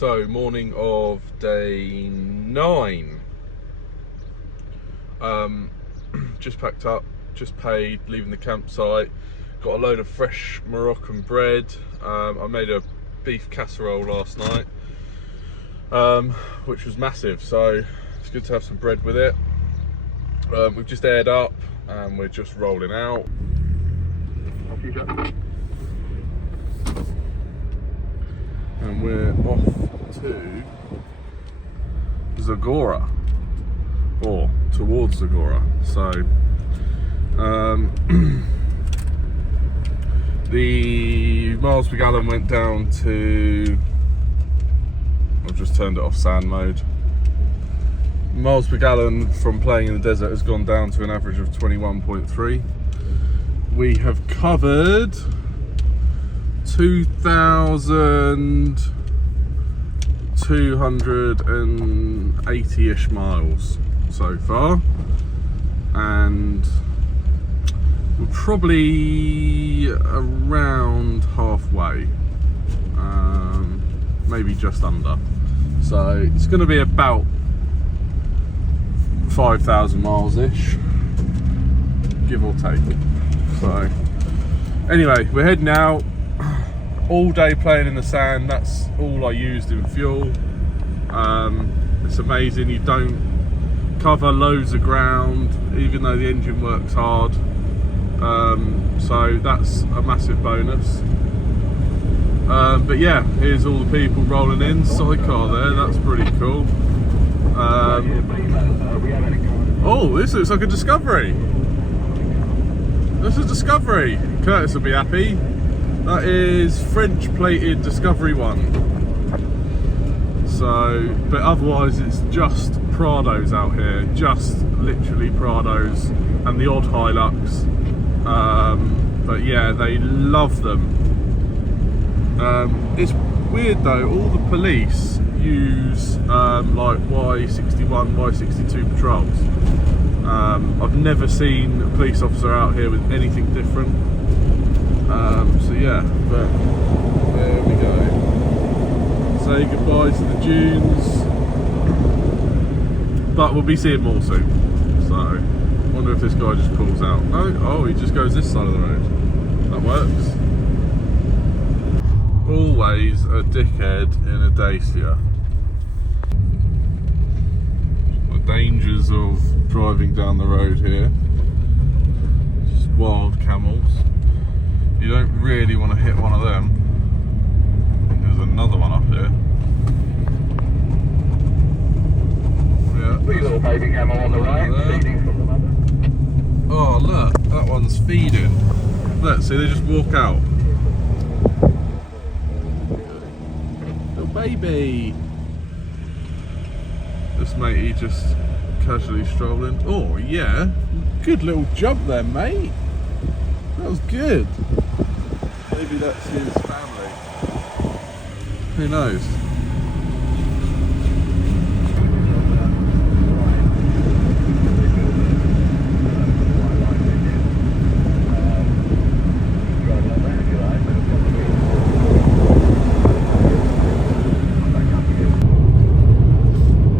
So, morning of day 9. Just packed up, just paid, leaving the campsite. Got a load of fresh Moroccan bread. I made a beef casserole last night, which was massive, so it's good to have some bread with it. We've just aired up and we're just rolling out. And we're off to Zagora, or towards Zagora. So the miles per gallon went down to, I've just turned it off sand mode. Miles per gallon from playing in the desert has gone down to an average of 21.3. We have covered 2,280-ish miles so far, and we're probably around halfway, maybe just under. So it's going to be about 5,000 miles ish, give or take. So anyway, we're heading out. All day playing in the sand, that's all I used in fuel. It's amazing, you don't cover loads of ground, even though the engine works hard. So that's a massive bonus. But yeah, here's all the people rolling in. Sidecar there, that's pretty cool. Oh, this looks like a Discovery. This is Discovery. Curtis will be happy. That is French plated Discovery 1. So, but otherwise it's just Prados out here, just literally Prados and the odd Hilux. But yeah, they love them. It's weird though, all the police use like Y61, Y62 patrols. I've never seen a police officer out here with anything different. So yeah, but there we go. Say goodbye to the dunes, but we'll be seeing more soon. So, wonder if this guy just pulls out. No, oh, he just goes this side of the road. That works. Always a dickhead in a Dacia. The dangers of driving down the road here. Just wild camels. You don't really want to hit one of them. There's another one up here. Yeah. Wee little baby camel on the right, feeding from the mother. Oh look, that one's feeding. Look, see, they just walk out. Little baby. This matey just casually strolling. Oh yeah, good little jump there, mate. That was good. Maybe that's his family. Who knows?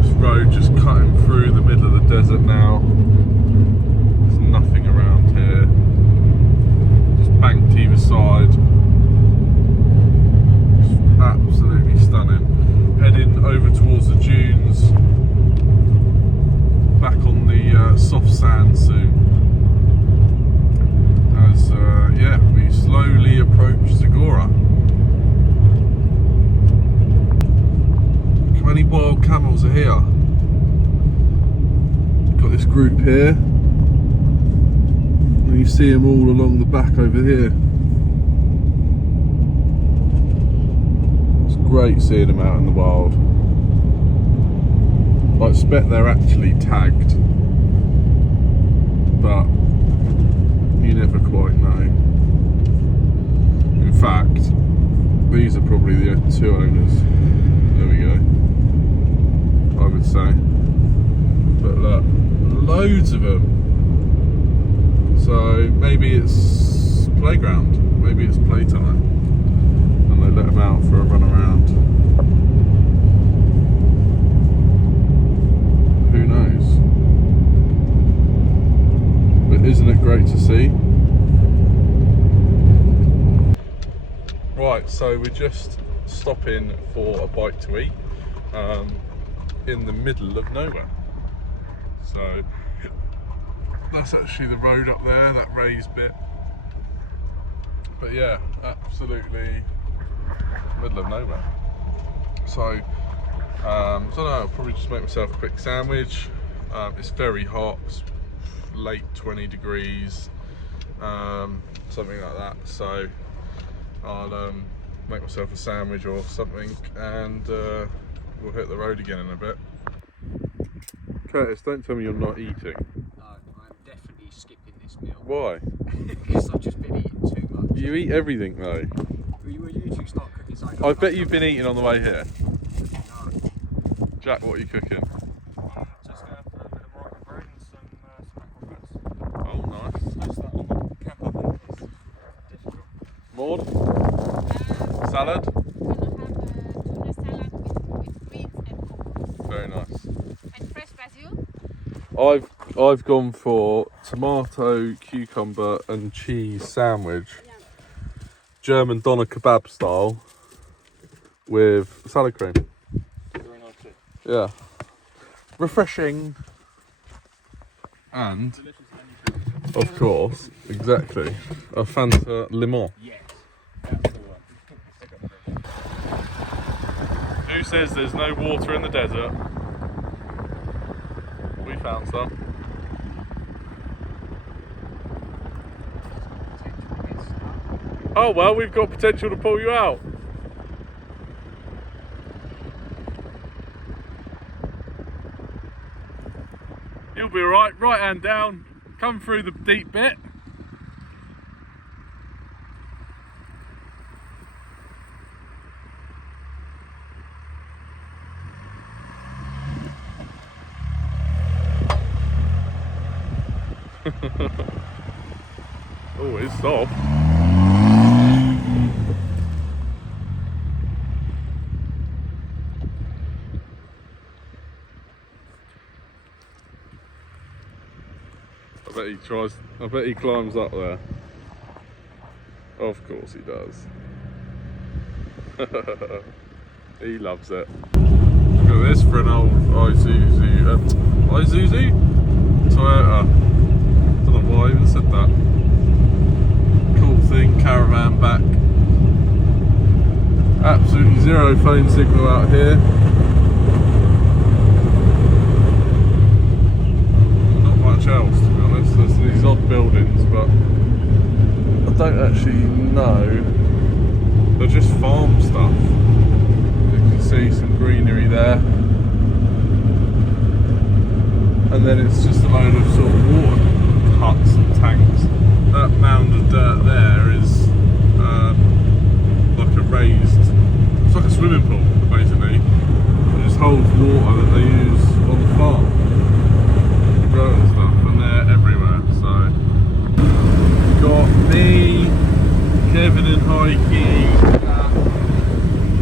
This road just cutting through the middle of the desert now. There's nothing around here. Banked either side. It's absolutely stunning. Heading over towards the dunes, back on the soft sand soon, as yeah, we slowly approach Zagora. How many wild camels are here? Got this group here. And you see them all along the back over here. It's great seeing them out in the wild. I expect they're actually tagged, but you never quite know. In fact, these are probably the two owners. There we go, I would say. But look, loads of them. So maybe it's playground, maybe it's playtime, and they let them out for a run around. isn't it great to see? Right, so we're just stopping for a bite to eat in the middle of nowhere. So that's actually the road up there, that raised bit. But yeah, absolutely middle of nowhere. So I don't know, I'll probably just make myself a quick sandwich. It's very hot, it's late 20 degrees, something like that. So I'll make myself a sandwich or something, and we'll hit the road again in a bit. Curtis, don't tell me you're not eating. No, I'm definitely skipping this meal. Why? Because I've just been eating too much. You eat everything though. Will you two start cooking something? I bet you've been eating on the way here. No. Jack, what are you cooking? Just going for a bit of Morocco bread and some mackerel bits. Oh, nice. Toast that on the camp oven. It's difficult. Maud? Salad? Gonna have a tuna salad with greens and coconut. Very nice. And fresh basil. I've gone for tomato, cucumber and cheese sandwich. Yeah. German doner kebab style with salad cream. Very nice too. Yeah. Refreshing. And, Delicious and of course, exactly, a Fanta Limon. yes, that's the one. Who says there's no water in the desert? We found some. Oh well, we've got potential to pull you out. You'll be alright, right hand down, come through the deep bit. Oh, it's soft. I bet he climbs up there. Of course he does. He loves it. Look at this for an old Isuzu Toyota. Don't know why I even said that. Cool thing, caravan back. Absolutely zero phone signal out here. Not much else, to be honest. There's these odd buildings, but I don't actually know. They're just farm stuff. You can see some greenery there. And then it's just a load of sort of water huts and tanks. That mound of dirt there is like a raised, it's like a swimming pool basically. It just holds water that they use on the farm, growing stuff, and they're everywhere. So, got me, Kevin and Heike,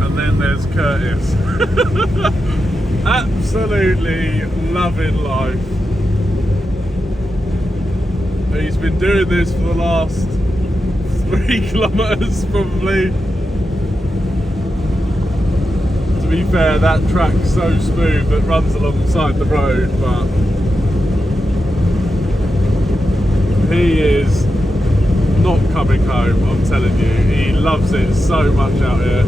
and then there's Curtis. Absolutely loving life. He's been doing this for the last 3 kilometres probably. To be fair, that track's so smooth that runs alongside the road, but he is not coming home, I'm telling you. He loves it so much out here.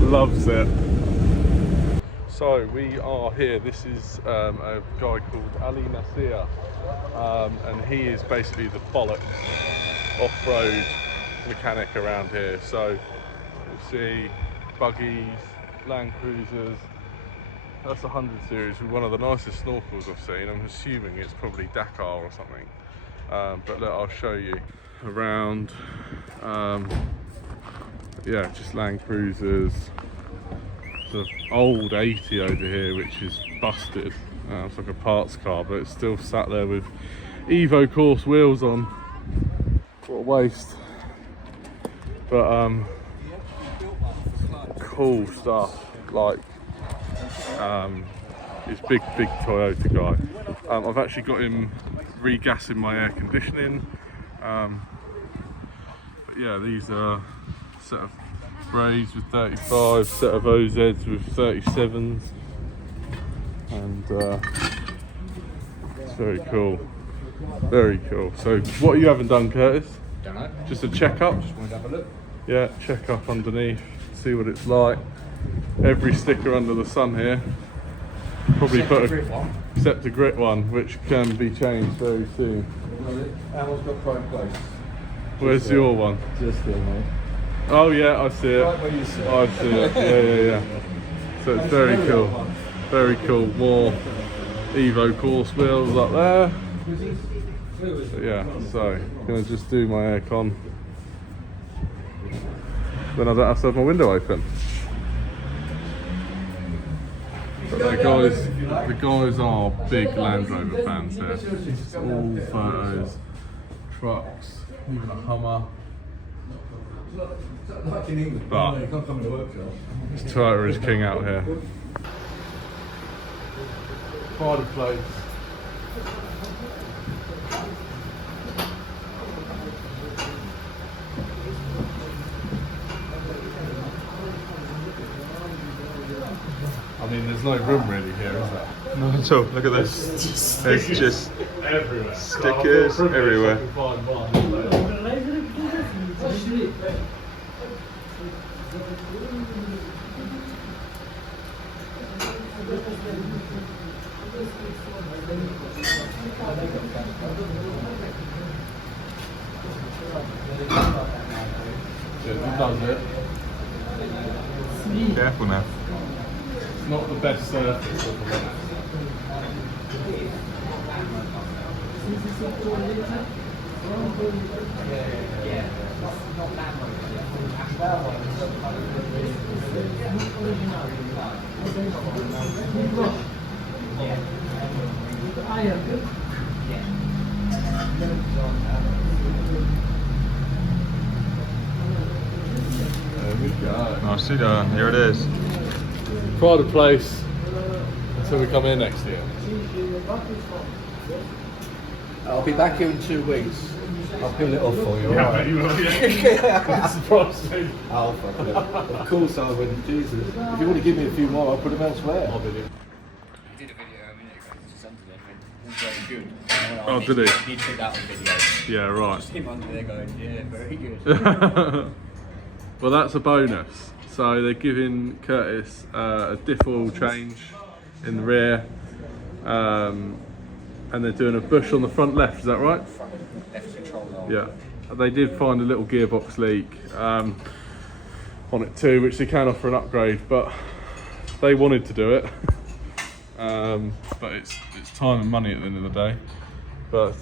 Loves it. So we are here. This is a guy called Ali Nassir, and he is basically the bollocks off-road mechanic around here. So you'll see buggies, Land Cruisers. That's a 100 series with one of the nicest snorkels I've seen. I'm assuming it's probably Dakar or something. But look, I'll show you around. Yeah, just Land Cruisers. There's an old 80 over here which is busted. It's like a parts car, but it's still sat there with Evo course wheels on. What a waste. But cool stuff. Like he's big Toyota guy. I've actually got him regassing my air conditioning. But yeah, these are a set of Braves with 35, set of OZs with 37s, and it's very cool. Very cool. So what you haven't done, Curtis? Don't know. Just a check-up? Just wanted to have a look. Yeah, check up underneath, see what it's like. Every sticker under the sun here. Probably Except put the grit one. except the grit one, which can be changed very soon. Alan's got prime place. Where's your one? Just there, mate. Oh yeah, I see it. Right where you sit. I see it. Yeah. So it's very cool. Very cool. More Evo course wheels up there. But yeah, so gonna just do my aircon. Then I don't have to have my window open. But the guys are big Land Rover fans here. All photos, trucks, even a Hummer. Like in England, But you can't come in the workshop. Toyota is king out here. Pride place. I mean, there's no room really here, is there? No at all. Look at this. There's just Everywhere. stickers everywhere. It does it. Careful now. It's not the best surface of the lot. There we go. Nicely done. Here it is. Pride of place until we come here next year. I'll be back here in 2 weeks. I'll peel it off for you, Yeah, alright? you will, yeah. Surprise me. I'll fuck it up. Of course I will, Jesus. If you want to give me a few more, I'll put them elsewhere. I'll be there. He did a video a minute ago to send to them. It was very good. Oh, did he? He took that on video. Yeah, right. Just him under there going, yeah, very good. Well, that's a bonus. So they're giving Curtis a diff oil change in the rear, and they're doing a bush on the front left. Is that right? Front left control arm. Yeah. They did find a little gearbox leak on it too, which they can offer an upgrade, but they wanted to do it. But it's time and money at the end of the day. But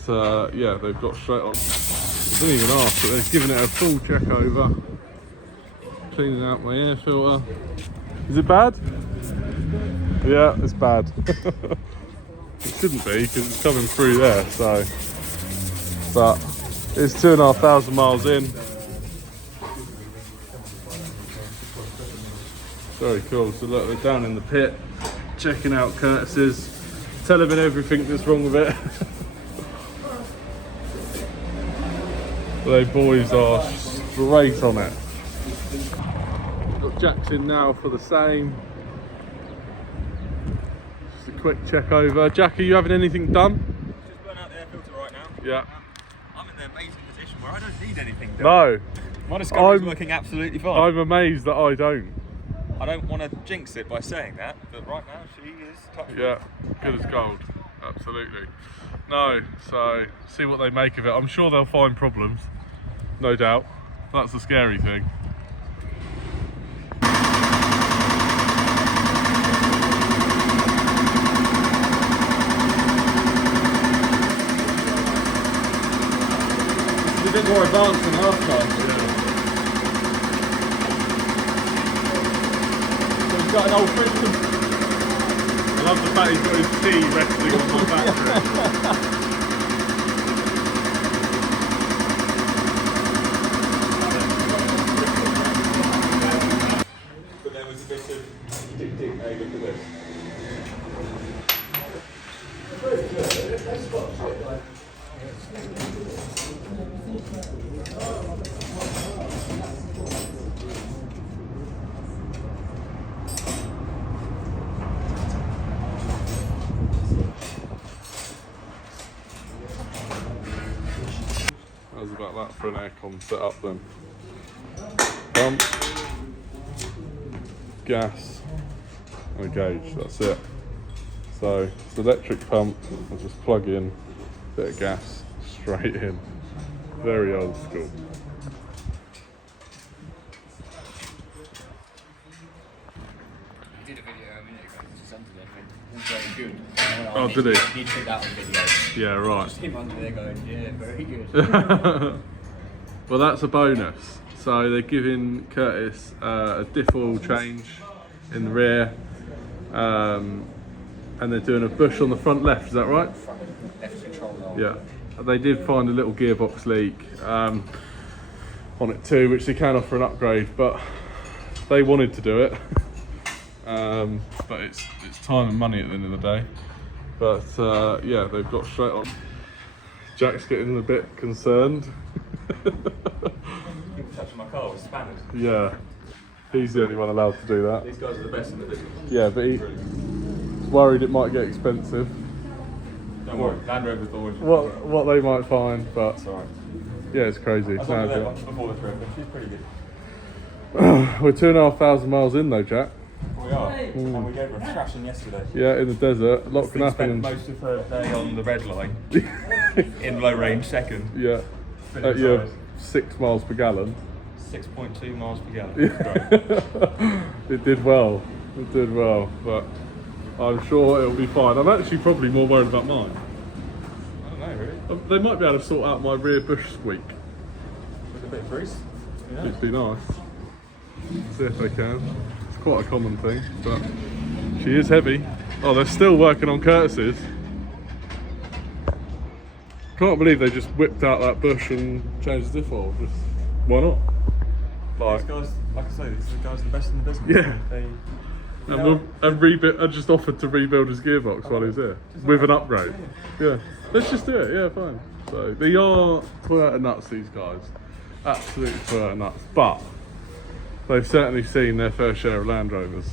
yeah, they've got straight on. I didn't even ask, but they've given it a full check over. Cleaning out my air filter. Is it bad? Yeah, it's bad. It shouldn't be because it's coming through there. So, but it's 2,500 miles in. Very cool. So look, they're down in the pit, checking out Curtis's, telling him everything that's wrong with it. They boys are straight on it. Got Jack's in now for the same. Just a quick check over. Jack, are you having anything done? Just burn out the air filter right now. Yeah. I'm in the amazing position where I don't need anything done. No. My Discovery's I'm- working absolutely fine. I'm amazed that I don't. I don't want to jinx it by saying that, but right now she is touch wood. Yeah, good as gold. Absolutely. No, so see what they make of it. I'm sure they'll find problems. No doubt. That's the scary thing. It's a bit more advanced than last time. So he's got an old Christmas. I love the fact he's got his tea resting on my battery. for an aircon setup then. Pump, gas, and a gauge, that's it. So it's an electric pump, I'll just plug in, bit of gas, straight in. Very old school. He did a video a minute ago to send to them, and it was very good. Oh, did he? He took that on video. Yeah, right. Just him under there going, yeah, very good. Well, that's a bonus. So they're giving Curtis a diff oil change in the rear, and they're doing a bush on the front left, is that right? Left control arm. Yeah. They did find a little gearbox leak on it too, which they can offer an upgrade, but they wanted to do it. But it's time and money at the end of the day. But yeah, they've got straight on. Jack's getting a bit concerned. People touching my car with spanners. Yeah, he's the only one allowed to do that. These guys are the best in the business. Yeah, but he's worried it might get expensive. Don't worry, Land Rover's always. What they might find, but It's alright. yeah, it's crazy. I was on there once before the trip, and she's pretty good. We're 2,500 miles in though, Jack. We are. And we gave her a thrashing yesterday. Yeah, in the desert. A lot can We happen. spent most of her day on the red line, in low range second. Yeah, Filling at your size. 6 miles per gallon. 6.2 miles per gallon. Great. It did well. It did well, but I'm sure it'll be fine. I'm actually probably more worried about mine. I don't know, really. They might be able to sort out my rear bush squeak. With a bit of grease. Yeah. It'd be nice. See if they can. It's quite a common thing, but she is heavy. Oh, they're still working on Curtis's. Can't believe they just whipped out that bush and changed the diff oil. Just why not? Like, These guys, like I say, these guys are the best in the business. Yeah. They, and rebuild. I just offered to rebuild his gearbox while he was there with an upgrade. Yeah, let's just do it. Yeah, fine. So they are Toyota nuts, these guys. Absolutely Toyota nuts, but they've certainly seen their fair share of Land Rovers.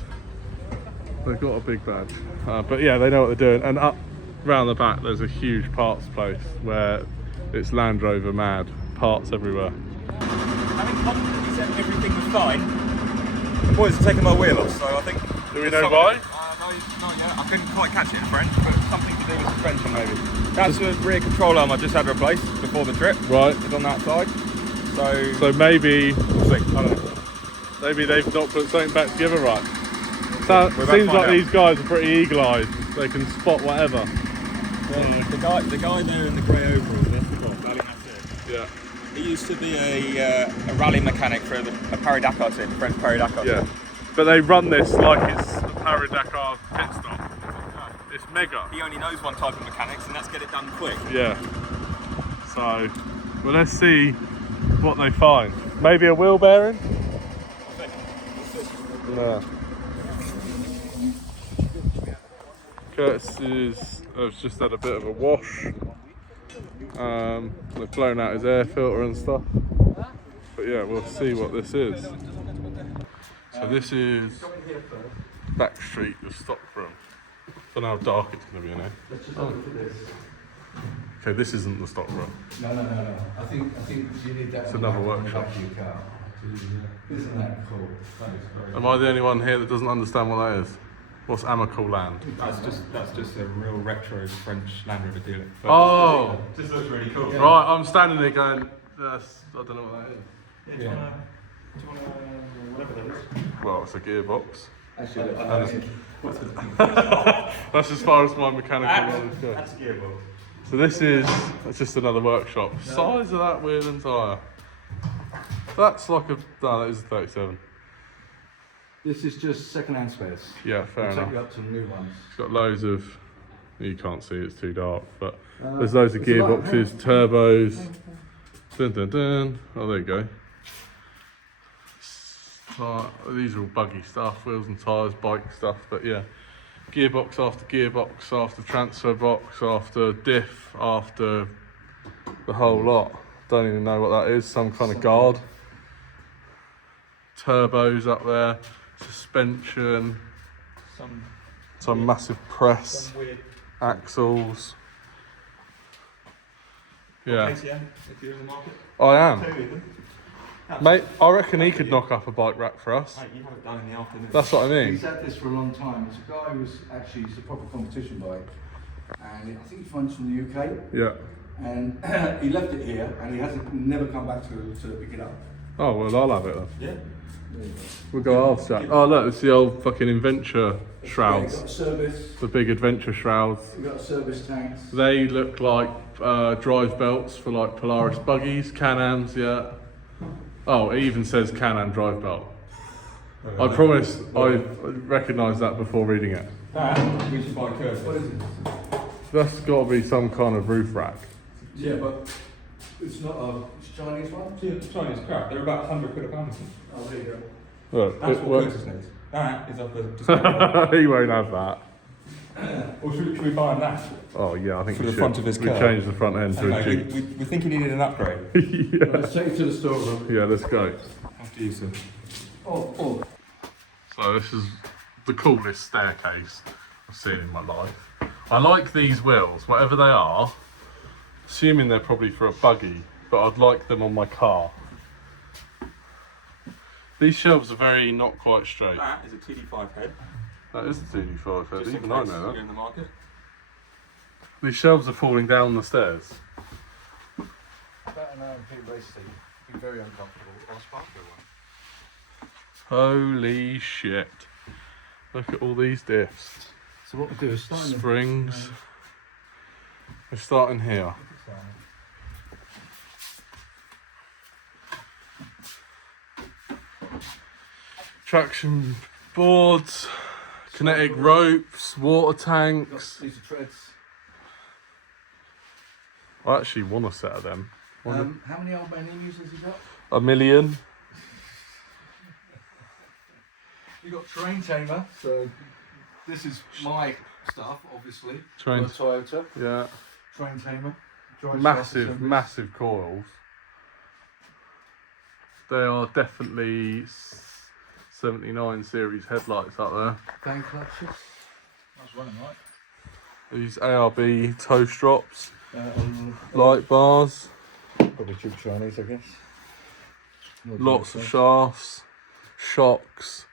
They've got a big badge, but yeah, they know what they're doing. And up round the back, there's a huge parts place where it's Land Rover mad. Parts everywhere. having confidence that everything was fine, the boys are taking my wheel off, so I think... Do we know why? No, not yet. I couldn't quite catch it in French, but something to do with suspension maybe. That's the rear control arm I just had replaced before the trip. Right. It's on that side. So maybe... We'll see. I don't know. Maybe they've not put something back together right. So, We're about to seems find like out. these guys are pretty eagle-eyed. They can spot whatever. The guy there in the grey overalls, that's the guy, Ali Nassir. Yeah. He used to be a rally mechanic for a Paris Dakar team, the French Paris Dakar Yeah. team. But they run this like it's a Paris Dakar pit stop. It's mega. He only knows one type of mechanics, and that's get it done quick. Yeah. So, well, let's see what they find. Maybe a wheel bearing? No. Curtis has just had a bit of a wash. They've blown out his air filter and stuff. But yeah, we'll see what this is. So this is back street of Stockborough. Don't know how dark it's going to be in here. Let's just look at this. Okay, this isn't the Stockborough. No. I think you need that. It's on the another back- on the workshop. back of your car. Isn't that cool? That is very Am I the only one here that doesn't understand what that is? What's Amical Land? That's just a real retro French Land Rover dealer. Oh! Just looks really cool. Right, I'm standing there going, I don't know what that is. Yeah. Whatever that is. Well, it's a gearbox. Actually, That's as far as my mechanical knowledge goes. That's a gearbox. So this is it's just another workshop. Size of that wheel and tyre. That's like a, no, that is a 37. this is just second-hand spares. Yeah, fair We'll take enough. you up to new ones. It's got loads of, you can't see, it's too dark, but there's loads of it's a lot- gearboxes, turbos. Dun, dun, dun. Oh, there you go. These are all buggy stuff, wheels and tyres, bike stuff, but yeah. Gearbox after transfer box, after diff, after the whole lot. Don't even know what that is, some kind of guard. Turbos up there, suspension, some massive press, Weird. axles. Yeah. KTM, if you're in the market. I am. Two even. Mate, I reckon he could knock up a bike rack for us. Mate, you have it done in the afternoon. That's what I mean. He's had this for a long time. It's a guy who's actually it's a proper competition bike, and I think he runs from the UK. Yeah. And he left it here, and he hasn't never come back to pick it up. Oh, well, I'll have it then. Yeah. There you go. We'll go ask that. Oh, look, it's the old fucking adventure Yeah, shrouds. you've got service. The big adventure shrouds. You've got service tanks. They look like drive belts for like Polaris buggies, Can-Ams, yeah. Oh, it even says Can-Am drive belt. I promise I recognised that before reading it. That, we should buy curves. What is it? That's got to be some kind of roof rack. Yeah, but it's not a Chinese one. Yeah, the Chinese crap. They're about 100 quid a pound. Oh, there you go. Look, That's it what works. Curtis needs. That is up for discount. He won't have that. Or should we buy him that? Oh yeah, I think For we the should. front of his we car. changed the front end to a Anyway, Jeep. we think he needed an upgrade. Yeah. Let's take it to the storeroom. Yeah, let's go. After you, sir. Oh. So this is the coolest staircase I've seen in my life. I like these wheels, whatever they are. Assuming they're probably for a buggy, but I'd like them on my car. These shelves are very not quite straight. That is a TD5 head. That is the TD5 head, Just in even I case know you're that. in the market. These shelves are falling down the stairs. About an R&P race seat. Be very uncomfortable. I'll spark one. Holy shit. Look at all these diffs. So what we do is start in the Springs. We're starting here. Traction boards, kinetic ropes, water tanks. These are treads. I actually want a set of them. How many old man emus has he got? 1 million. You got terrain tamer. So this is my stuff, obviously. Terrain- For a Toyota. Yeah. Terrain tamer. Drive Massive, shaft massive coils. They are definitely 79 series headlights up there. Bang clutches. That's running right. These ARB toe strops, On light bars, probably cheap Chinese, I guess. lots of shafts, shocks,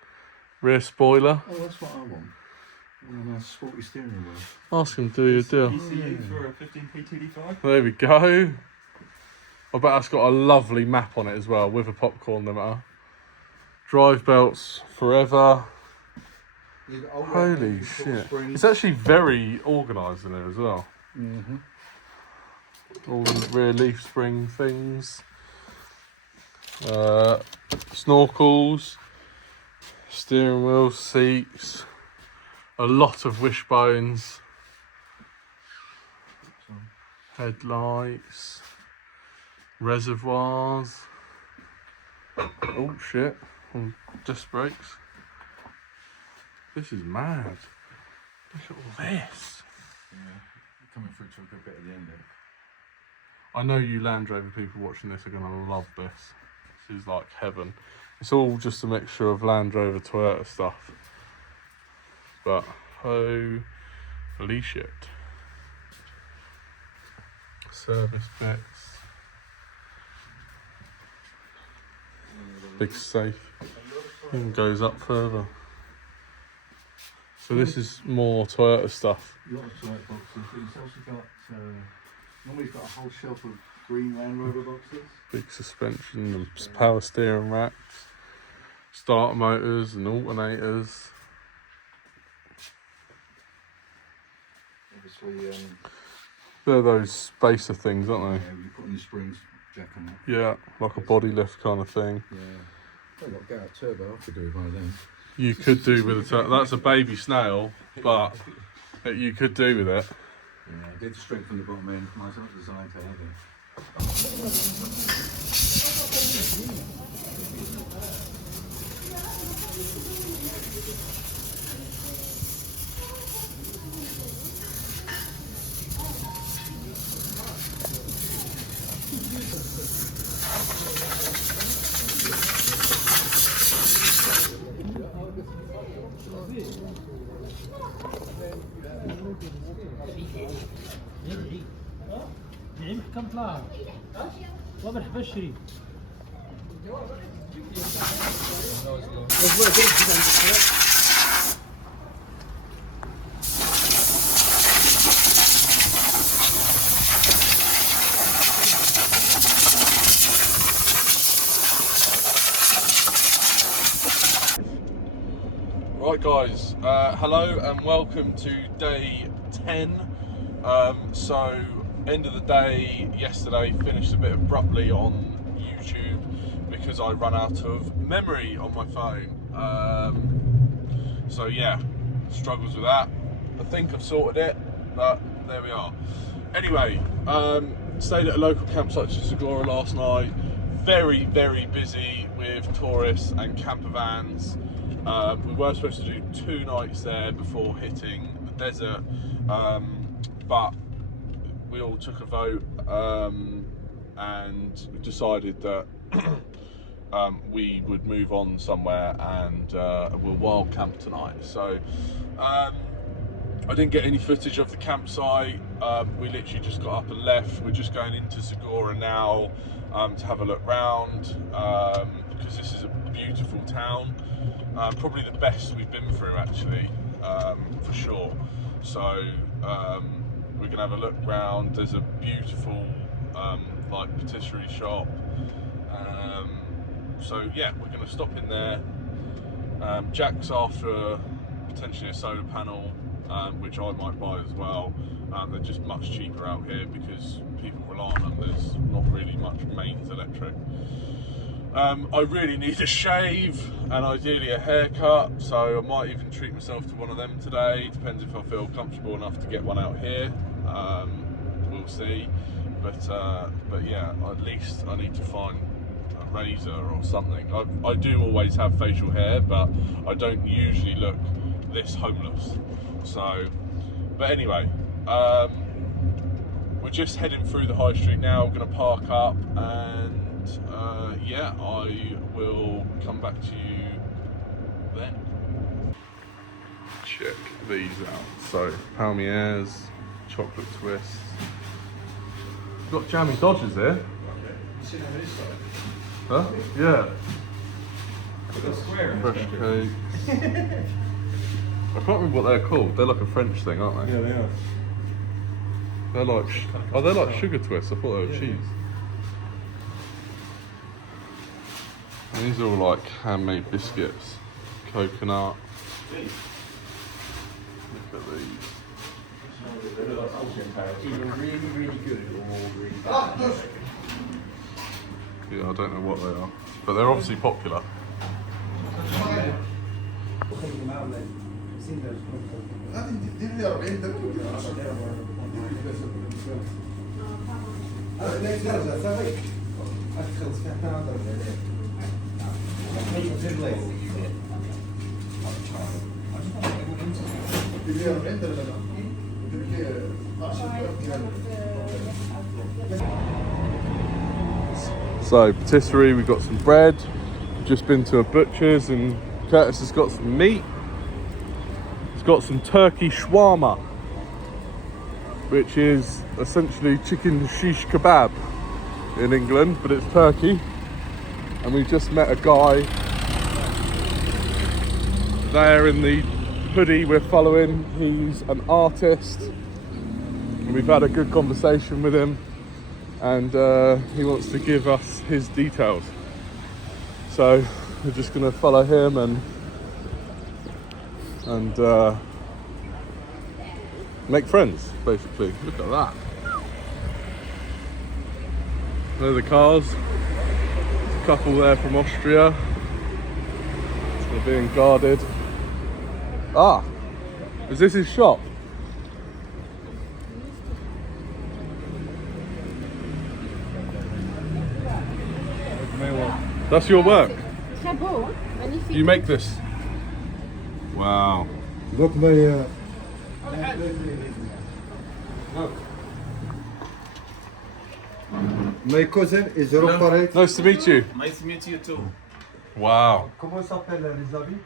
rear spoiler. Oh, that's what I want. One of those sporty steering wheel. Ask him to do your deal. ECU for a 15p TD5. There we go. I bet that's got a lovely map on it as well with a popcorn limiter. Drive belts forever. Holy shit. It's actually very organised in it as well. All the rear leaf spring things. Snorkels. Steering wheel, seats. A lot of wishbones. Headlights. Reservoirs. Oh shit. Disc brakes. This is mad. Look at all this. Yeah, coming through to a good bit at the end there. I know you Land Rover people watching this are going to love this. This is like heaven. It's all just a mixture of Land Rover Toyota stuff. But holy shit. Service bits. Big safe. Even goes up further. So this is more Toyota stuff. A lot of Toyota boxes. He's also got, normally he's got a whole shelf of green Land Rover boxes. Big suspension and power steering racks. Starter motors and alternators. Obviously, They're those spacer things, aren't yeah, you put in the springs, jack on that. they? Yeah, like a body lift kind of thing. Yeah. They've got Garrett turbo, I could do with one of them. You could do with a that's a baby snail, but you could do with it. Yeah, I did strengthen the bottom end. Mine's not designed to have it. نعيم حكم طلع ومرحبا شري Right guys, hello and welcome to day 10. So end of the day yesterday, finished a bit abruptly on YouTube because I ran out of memory on my phone. So yeah, struggles with that. I think I've sorted it, but there we are. Anyway, stayed at a local campsite to Zagora last night. Very busy with tourists and camper vans. We were supposed to do 2 nights there before hitting the desert, but we all took a vote and decided that we would move on somewhere and we'll wild camp tonight. So I didn't get any footage of the campsite. We literally just got up and left. We're just going into Zagora now to have a look round because this is a beautiful town. Probably the best we've been through actually, for sure. So we're gonna have a look round. There's a beautiful like patisserie shop. So yeah, we're gonna stop in there. Jack's after potentially a solar panel, which I might buy as well. They're just much cheaper out here because people rely on them. There's not really much mains electric. I really need a shave and ideally a haircut, so I might even treat myself to one of them today. Depends if I feel comfortable enough to get one out here. We'll see. But yeah, at least I need to find a razor or something. I do always have facial hair, but I don't usually look this homeless. So, but anyway, we're just heading through the high street now. We're going to park up and yeah, I will come back to you then. Check these out. So, palmiers, chocolate twists. We've got jammy dodgers here. Huh? Yeah. Fresh cakes. I can't remember what they're called. They're like a French thing, aren't they? Yeah, they are. They're like, oh, they're like sugar twists. I thought they were cheese. And these are all like handmade biscuits, coconut. Look at these. Either really good or really bad. Yeah, I don't know what they are, but they're obviously popular. So, patisserie, we've got some bread. Just been to a butcher's and Curtis has got some meat. He's got some turkey shawarma, which is essentially chicken shish kebab in England, but it's turkey. And we just met a guy there in the hoodie we're following. He's an artist and we've had a good conversation with him, and he wants to give us his details. So we're just going to follow him and make friends, basically. Look at that. There are the cars. There's a couple there from Austria. They're being guarded. Ah, is this his shop? That's your work? Très beau, hein? Magnifique. You make this? Wow. Look, my cousin is reparate. Nice to meet you. Nice to meet you too. Wow. Comment s'appelle les habits?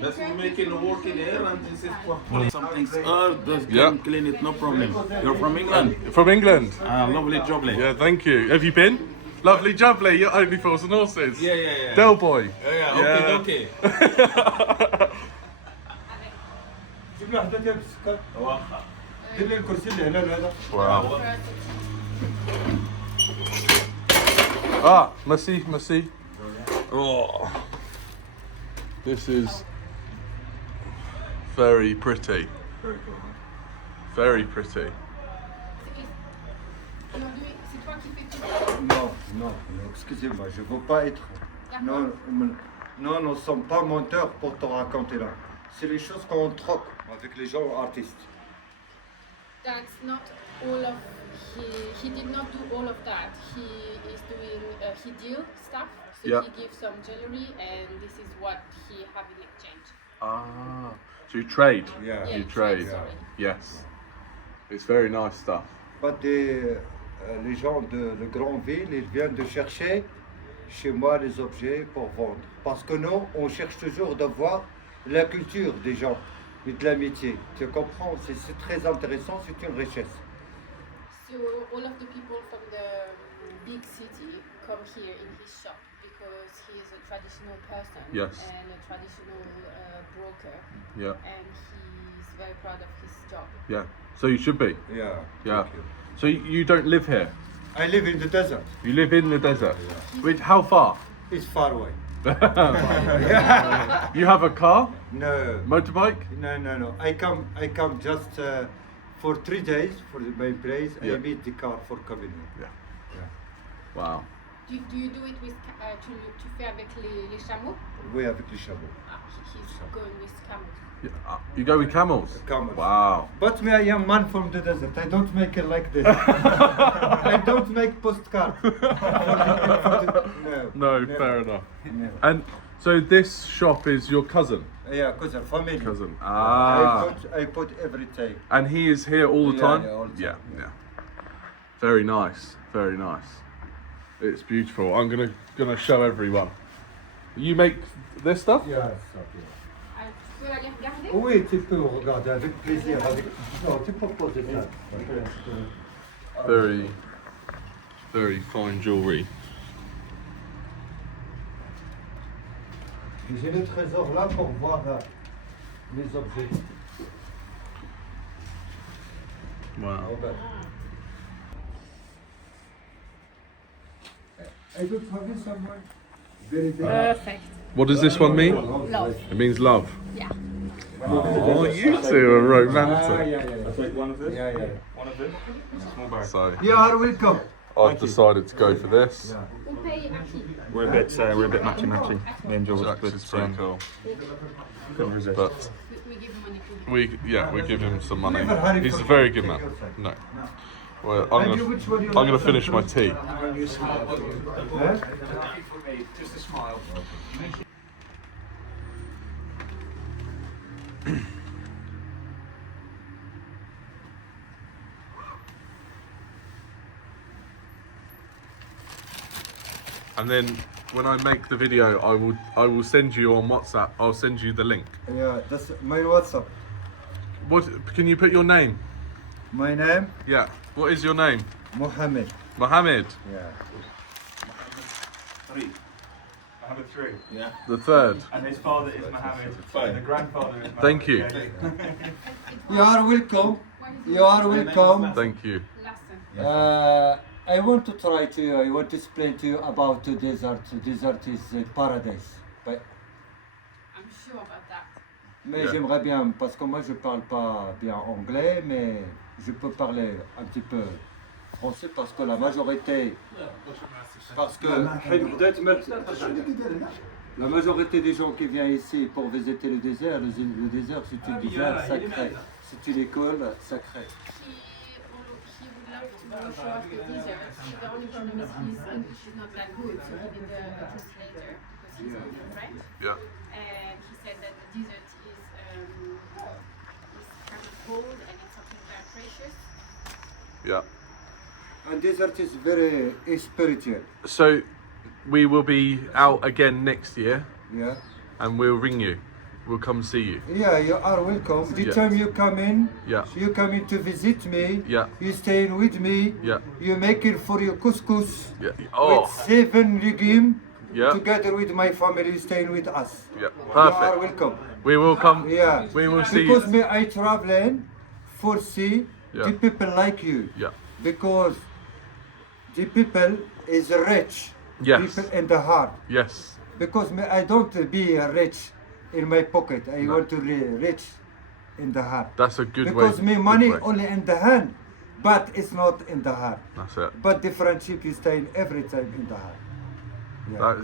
That's making working here and this is for something's just Yeah. can clean it, no problem. You're from England? From England. Lovely jubbly. Yeah, thank you. Have you been? Lovely jubbly, you're only Fools and Horses. Yeah. Del Boy. Yeah, okay. جيب لي واحدة ديال السكر. دير لي الكرسي اللي هنا هذا. Wow. Ah, merci. Oh, this is very pretty. Very pretty. C'est toi qui fais tout. Non, excusez-moi, je ne veux pas être. Non, non, nous ne sommes pas monteurs pour te raconter là. C'est les choses qu'on troque avec les gens artistes. That's not all of he did not do all of that. He is doing he deal stuff. So Yeah. he gives some jewelry and this is what he have in exchange. Ah, so you trade. Yeah. Yeah, You he trade. trades, sorry. Yes. It's very nice stuff. Pas les gens de grande ville, ils viennent de chercher chez moi les objets pour vendre. Parce que nous, on cherche toujours de voir la culture des gens et de l'amitié. Tu comprends? C'est très intéressant, c'est une richesse. So all of the people from the big city come here in his shop because he is a traditional person Yes. and a traditional broker, Yeah. and he's very proud of his job. Yeah. So you should be. Yeah. Yeah. thank you. So you don't live here. I live in the desert. You live in the desert. Which, how far? It's far away. You have a car? No. Motorbike? No. I come just for 3 days for my place. Yeah. I meet the car for coming here. Wow. Do you do it with tu fais avec les chameaux? Oui, avec les chameaux. He's going with camels. Yeah. You go with camels? Camels. Wow. But me, I am man from the desert. I don't make it like this. I don't make postcards. No. No, never. fair enough. No. And so this shop is your cousin? Yeah, cousin, family. Cousin. Ah. I put everything. And he is here all the Yeah, time? yeah, all the time. Yeah. Very nice. Very nice. It's beautiful. I'm gonna show everyone. You make this stuff? Yeah, it's okay. Tu peux aller regarder? Oui, tu peux regarder avec plaisir. Non, tu peux poser ça. Very, very fine jewelry. J'ai le trésor là pour voir les objets. Wow. I don't have someone very big. Perfect. What does this one mean? Love. It means love. Yeah. Oh, you two are romantic. Yeah. Take one of this. Yeah. One of this. It's a small bag. So You are welcome. I've decided to go for this. On paye à qui? We're a bit matchy. Me and Jules, Jax is pretty cool. couldn't resist. But We give money to him. we give him some money. Never hurry He's for a very good take man. your time. No. Well, And you, which one you I'm like gonna finish my tea. Huh? Just a smile. And then when I make the video, I will send you on WhatsApp. I'll send you the link. Yeah, that's my WhatsApp. What? Can you put your name? My name, Yeah. What is your name? Mohammed. Mohammed, Yeah. Three. Mohammed three. Yeah. the third. And his father is Mohammed. Sorry, the grandfather is Mohammed. Thank you. You are welcome. You are welcome. Thank you. Lassen. I want to try to. I want to explain to you about the desert. The desert is paradise. But, I'm sure about that. mais Yeah. j'aimerais bien, parce que moi je parle pas bien anglais, mais je peux parler un petit peu français parce que la majorité. Parce que la majorité des gens qui viennent ici pour visiter le désert c'est une désert sacré. C'est une école sacrée. He would love to go show us the desert. The only problem is his English is not that good, so he did a translator because he's only French. Yeah. And he said that the desert is kind of cold and it's something very precious. Yeah. And desert is very spiritual. So we will be out again next year, Yeah. and we'll ring you. we'll come see you. Yeah, you are welcome. The Yeah. time you come in, Yeah. you come in to visit me. Yeah. You staying with me. Yeah. You make it for your couscous. Yeah. With Oh. 7 legumes. Yeah. Together with my family, staying with us. Yeah. You are Perfect. welcome. We will come. Yeah. We will see Because you. me, I traveling for see Yeah. the people like you. Yeah. Because the people is rich. Yes. People in the heart. Yes. Because me, I don't be rich in my pocket. I No. want to be rich in the heart. That's a good way. Because me good money way. only in the hand, but it's not in the heart. That's it. But the friendship is staying every time in the heart. Yeah.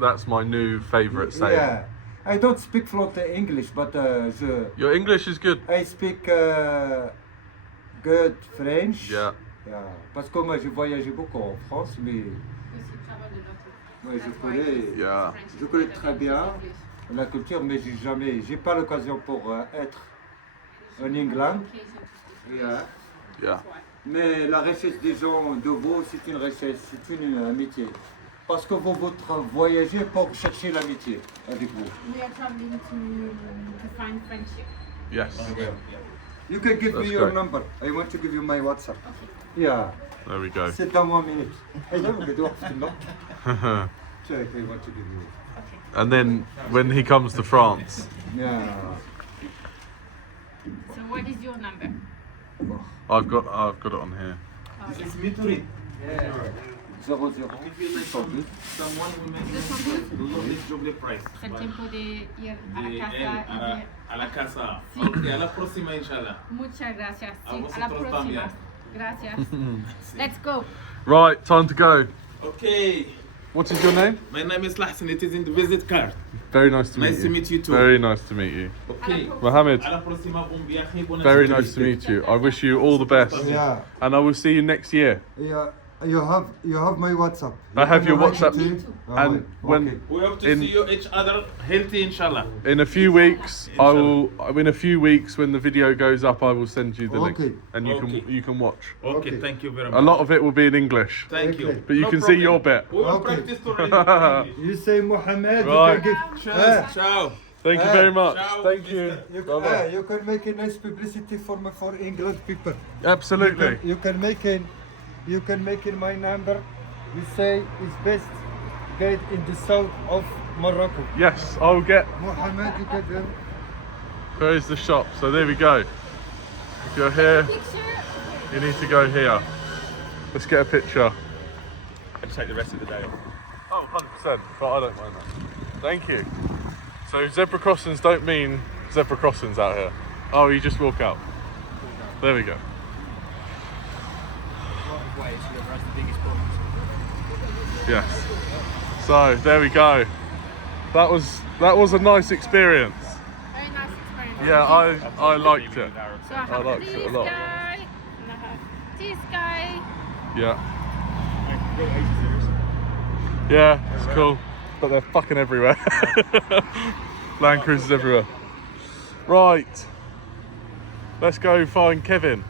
That's my new favourite saying. Yeah. I don't speak fluent English, but Your English is good. I speak good French. Yeah. Yeah. Parce que moi j'ai voyagé beaucoup en France, mais moi je connais, Yeah. je connais très bien la culture, mais j'ai pas l'occasion pour être en England. Yeah. Yeah. Mais la richesse des gens de vous, c'est une richesse, c'est une amitié. Parce que vous voyagez pour chercher l'amitié avec vous. We are traveling to find friendship. Yes. You can give That's me your great. number. I want to give you my WhatsApp. Yeah. There we go. Sit down 1 minute. I don't do often, no? Check, I want to give you. And then when he comes to France, Yeah. So what is your number? I've got it on here. It's me to read. 00. If you like someone will make this double price. Es el tiempo de ir a la De casa él y de... a la casa. Sí. Ok, a la próxima, inshallah. Muchas gracias. A Sí, a la vosotros próxima. también. Gracias. Let's go. Right, time to go. Okay. What is your name? My name is Lahsen. It is in the visit card. Very nice to meet Nice you. to meet you too. Very nice to meet you. Okay. Mohammed, A la próxima, buen viaje. Buenas very noches. nice to meet you. I wish you all the best. Yeah. And I will see you next year. Yeah. You have my WhatsApp. I have your You WhatsApp. it? And when Okay. We hope to In- see you each other healthy, inshallah. in a few weeks, in a few weeks when the video goes up, I will send you the Okay. link and Okay. you can watch. Okay, Okay. thank you very A much. lot of it will be in English, Thank you. Okay. but you No can see problem. your bit. We will Okay. practice to read English. You say Mohammed, Right. you can give. Ciao. Ciao. Thank you Ah. very much. Ciao, Thank you. You, Bye-bye. you can make a nice publicity for England people. Absolutely. You can make in my number. You say it's best guide in the south of Morocco. Yes, I'll get. Mohammed, you can do. Where is the shop? So there we go. If you're here, Picture. you need to go here. Let's get a picture. I'll take the rest of the day off. Oh, 100%, but I don't mind that. Thank you. So zebra crossings don't mean zebra crossings out here. Oh, you just walk out. There we go. Yes. So there we go. That was a nice experience. Very nice experience. Yeah, I liked it. So I have liked it this a lot. guy, and I have this guy. Yeah. Yeah, it's cool. But they're fucking everywhere. Land Cruisers everywhere. Right. Let's go find Kevin.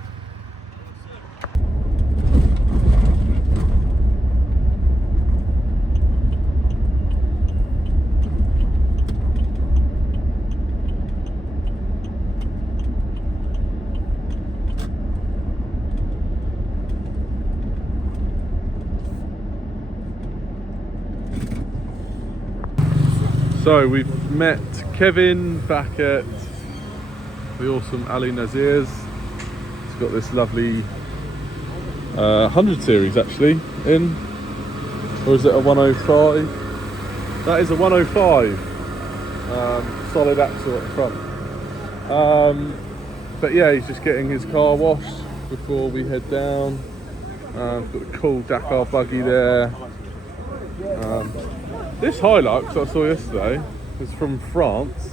So we've met Kevin back at the awesome Ali Nassir's. He's got this lovely 100 series actually in, or is it a 105? That is a 105. Solid axle at the front. But yeah, he's just getting his car washed before we head down. Got the cool Dakar buggy there. This Hilux I saw yesterday is from France.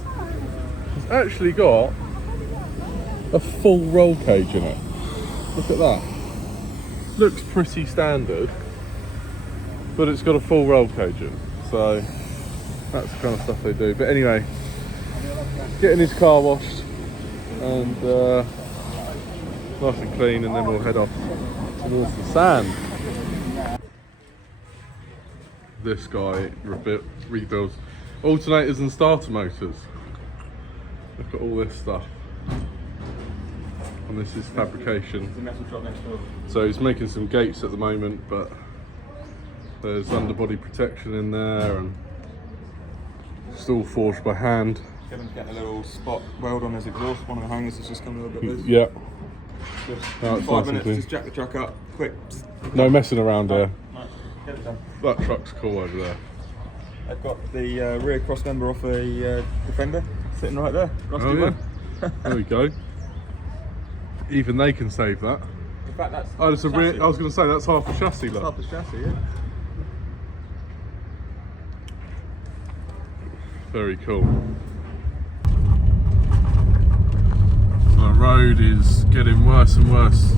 It's actually got a full roll cage in it. Look at that. Looks pretty standard, but it's got a full roll cage in. So that's the kind of stuff they do. But anyway, getting his car washed and nice and clean, and then we'll head off towards the sand. This guy rebuilds alternators and starter motors. Look at all this stuff. And this is fabrication. The metal shop next door. So he's making some gates at the moment, but there's underbody protection in there and it's all forged by hand. Kevin's getting a little spot weld on his exhaust. One of the hangers has just come a little bit loose. Yeah. Just No, it's 5 nice and minutes, clean. just jack the truck up, quick. No messing around there. Right, get it done. That truck's cool over there. I've got the rear cross member off a Defender sitting right there. Rusty Oh yeah. one. There we go. Even they can save that. In fact, that's Oh, it's a chassis. rear. I was going to say that's half the chassis. Look. Half the chassis, yeah. Very cool. So the road is getting worse and worse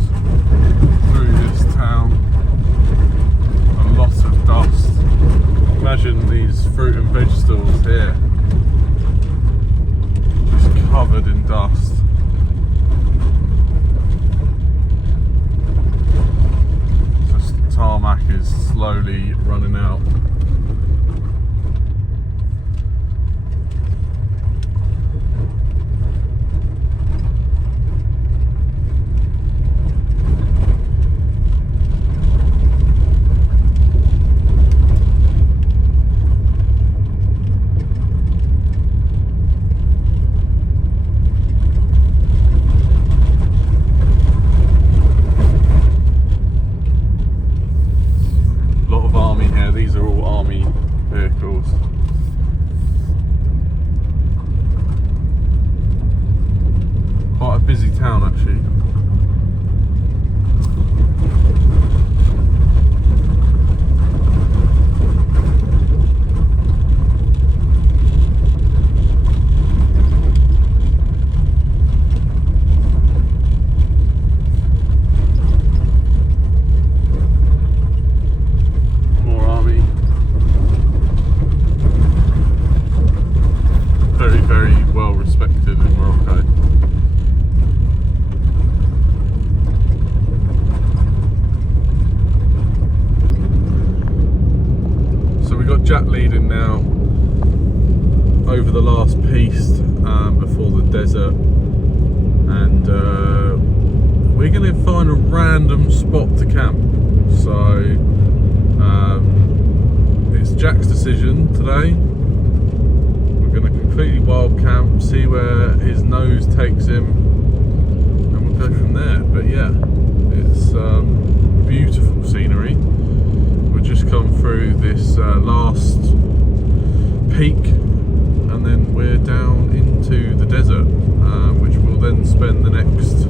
through this town. A lot of dust. Imagine these fruit and veg stalls here. Just covered in dust. Just tarmac is slowly running out. These are all army vehicles. Quite a busy town actually. Very well respected in Morocco. So we got Jack leading now over the last piece before the desert, and we're going to find a random spot to camp. So it's Jack's decision today. We're going to completely wild camp, see where his nose takes him, and we'll go from there. But yeah, it's beautiful scenery. We've just come through this last peak, and then we're down into the desert, which we'll then spend the next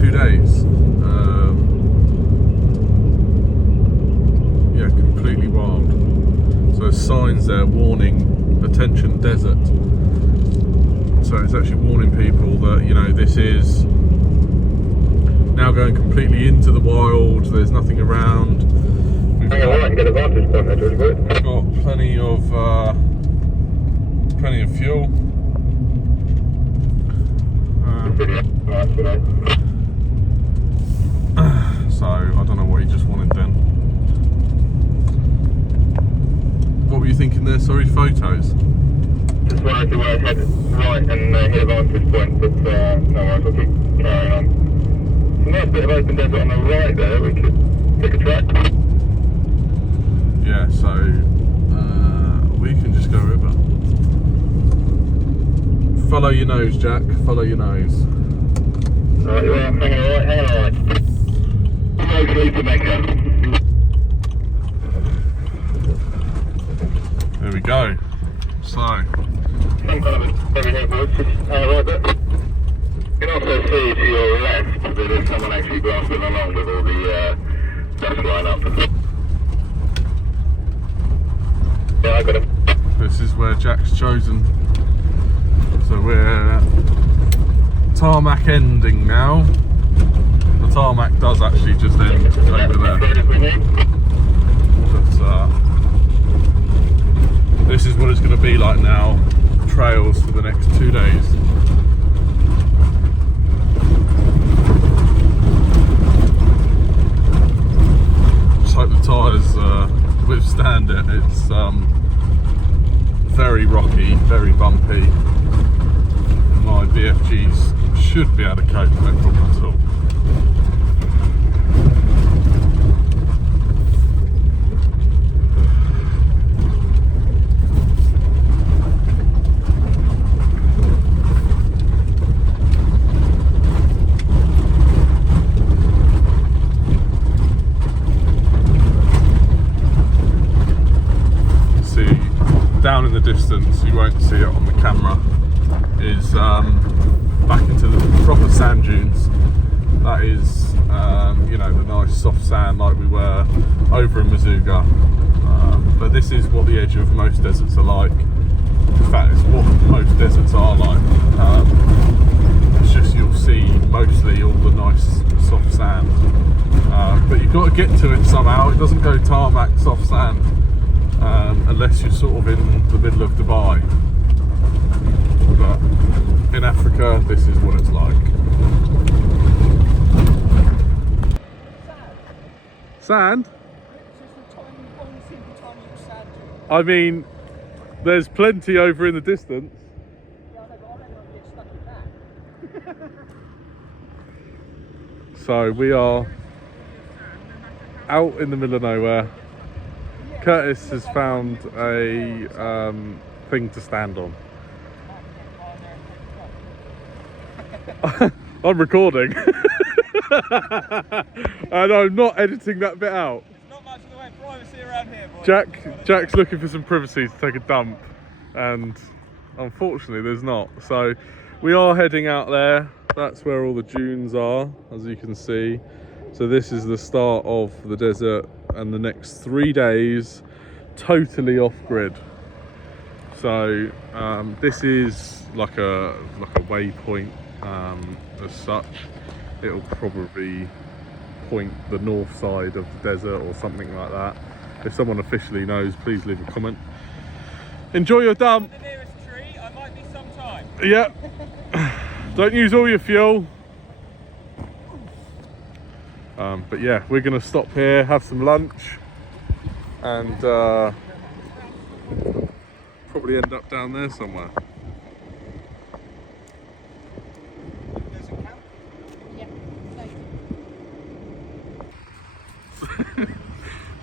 2 days. Yeah, completely wild. So there's signs there warning attention desert, so it's actually warning people that, you know, this is now going completely into the wild. There's nothing around. We've got plenty of fuel. So I don't know what he just wanted then. What were you thinking there? Sorry, photos? Just wanted to head right and hit a vantage point, but no worries, I'll keep carrying on. It's a nice bit of open desert on the right there, we could pick a track. Yeah, so we can just go river. Follow your nose, Jack, follow your nose. Right, you are, hang on right. Hopefully to make it. There we go. So, Some kind of a heavy hit boat, just hang right there. You can also see to your left that there's someone actually blasting along with all the dust line up. Yeah, I got him. this is where Jack's chosen. So we're tarmac ending now. The tarmac does actually just end over there. But, this is what it's going to be like now, trails for the next 2 days. Just hope the tyres withstand it. It's very rocky, very bumpy. VFGs should be able to cope, no problem at all. Down in the distance, you won't see it on the camera, is back into the proper sand dunes. That is, you know, the nice soft sand like we were over in Merzouga. But this is what the edge of most deserts are like. In fact, it's what most deserts are like. It's just you'll see mostly all the nice soft sand. But you've got to get to it somehow. It doesn't go tarmac soft sand. Unless you're sort of in the middle of Dubai. But in Africa, this is what it's like. Sand? I mean, there's plenty over in the distance. So we are out in the middle of nowhere. Curtis has found a thing to stand on. I'm recording. And I'm not editing that bit out. There's not much in the way of privacy around here, boy. Jack's looking for some privacy to take a dump, and unfortunately there's not. So we are heading out there. That's where all the dunes are, as you can see. So this is the start of the desert, and the next 3 days totally off grid. So this is like a waypoint as such. It'll probably point the north side of the desert or something like that. If someone officially knows, please leave a comment. Enjoy your dump. The nearest tree, I might be some time. Yep. Don't use all your fuel. But yeah, we're gonna stop here, have some lunch, and probably end up down there somewhere.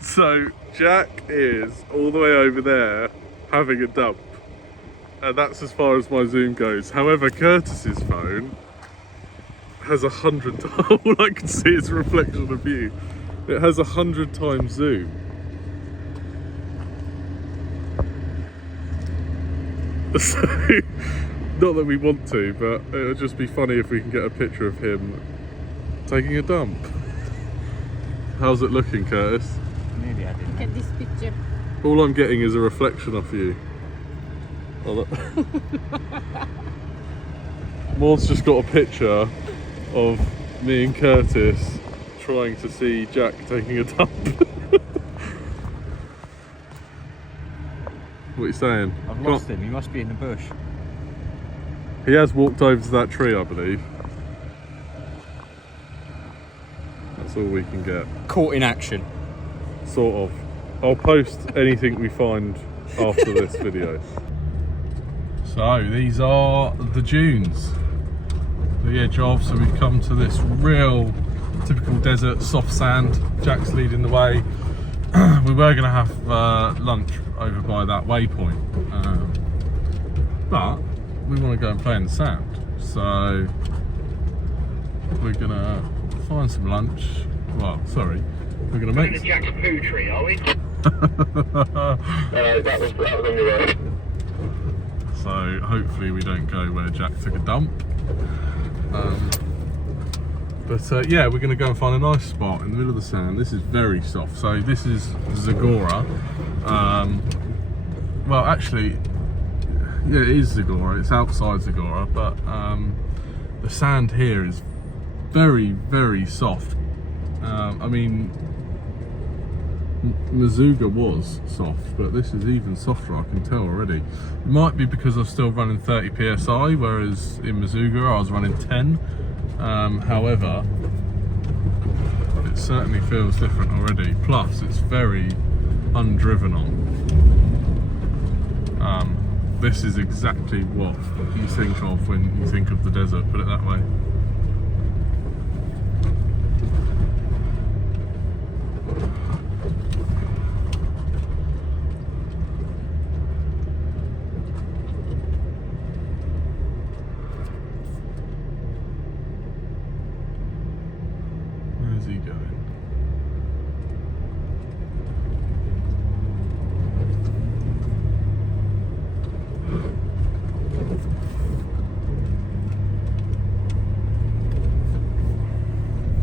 So Jack is all the way over there having a dump, and that's as far as my zoom goes. However, Curtis's phone has 100 times, all I can see is a reflection of you. It has 100 times zoom. So, not that we want to, but it would just be funny if we can get a picture of him taking a dump. How's it looking, Curtis? Maybe I didn't. Look at this picture. All I'm getting is a reflection of you. Oh, look. Maud's just got a picture of me and Curtis trying to see Jack taking a dump. What are you saying? I've lost him, he must be in the bush. He has walked over to that tree, I believe. That's all we can get. Caught in action. Sort of. I'll post anything we find after this video. So these are the dunes, the edge of. So we've come to this real typical desert soft sand. Jack's leading the way. We were going to have lunch over by that waypoint, but we want to go and play in the sand. So we're going to find some lunch. Well, sorry, we're going to make. Jack's poo tree, are we? that was on your way. So hopefully we don't go where Jack took a dump. But yeah, we're going to go and find a nice spot in the middle of the sand. This is very soft. So this is Zagora. Well, actually, yeah, it is Zagora. It's outside Zagora, but the sand here is very, very soft. I mean, Merzouga was soft, but this is even softer, I can tell already. It might be because I'm still running 30 psi, whereas in Merzouga I was running 10. However, it certainly feels different already. Plus, it's very undriven on. This is exactly what you think of when you think of the desert, put it that way. Where's he going?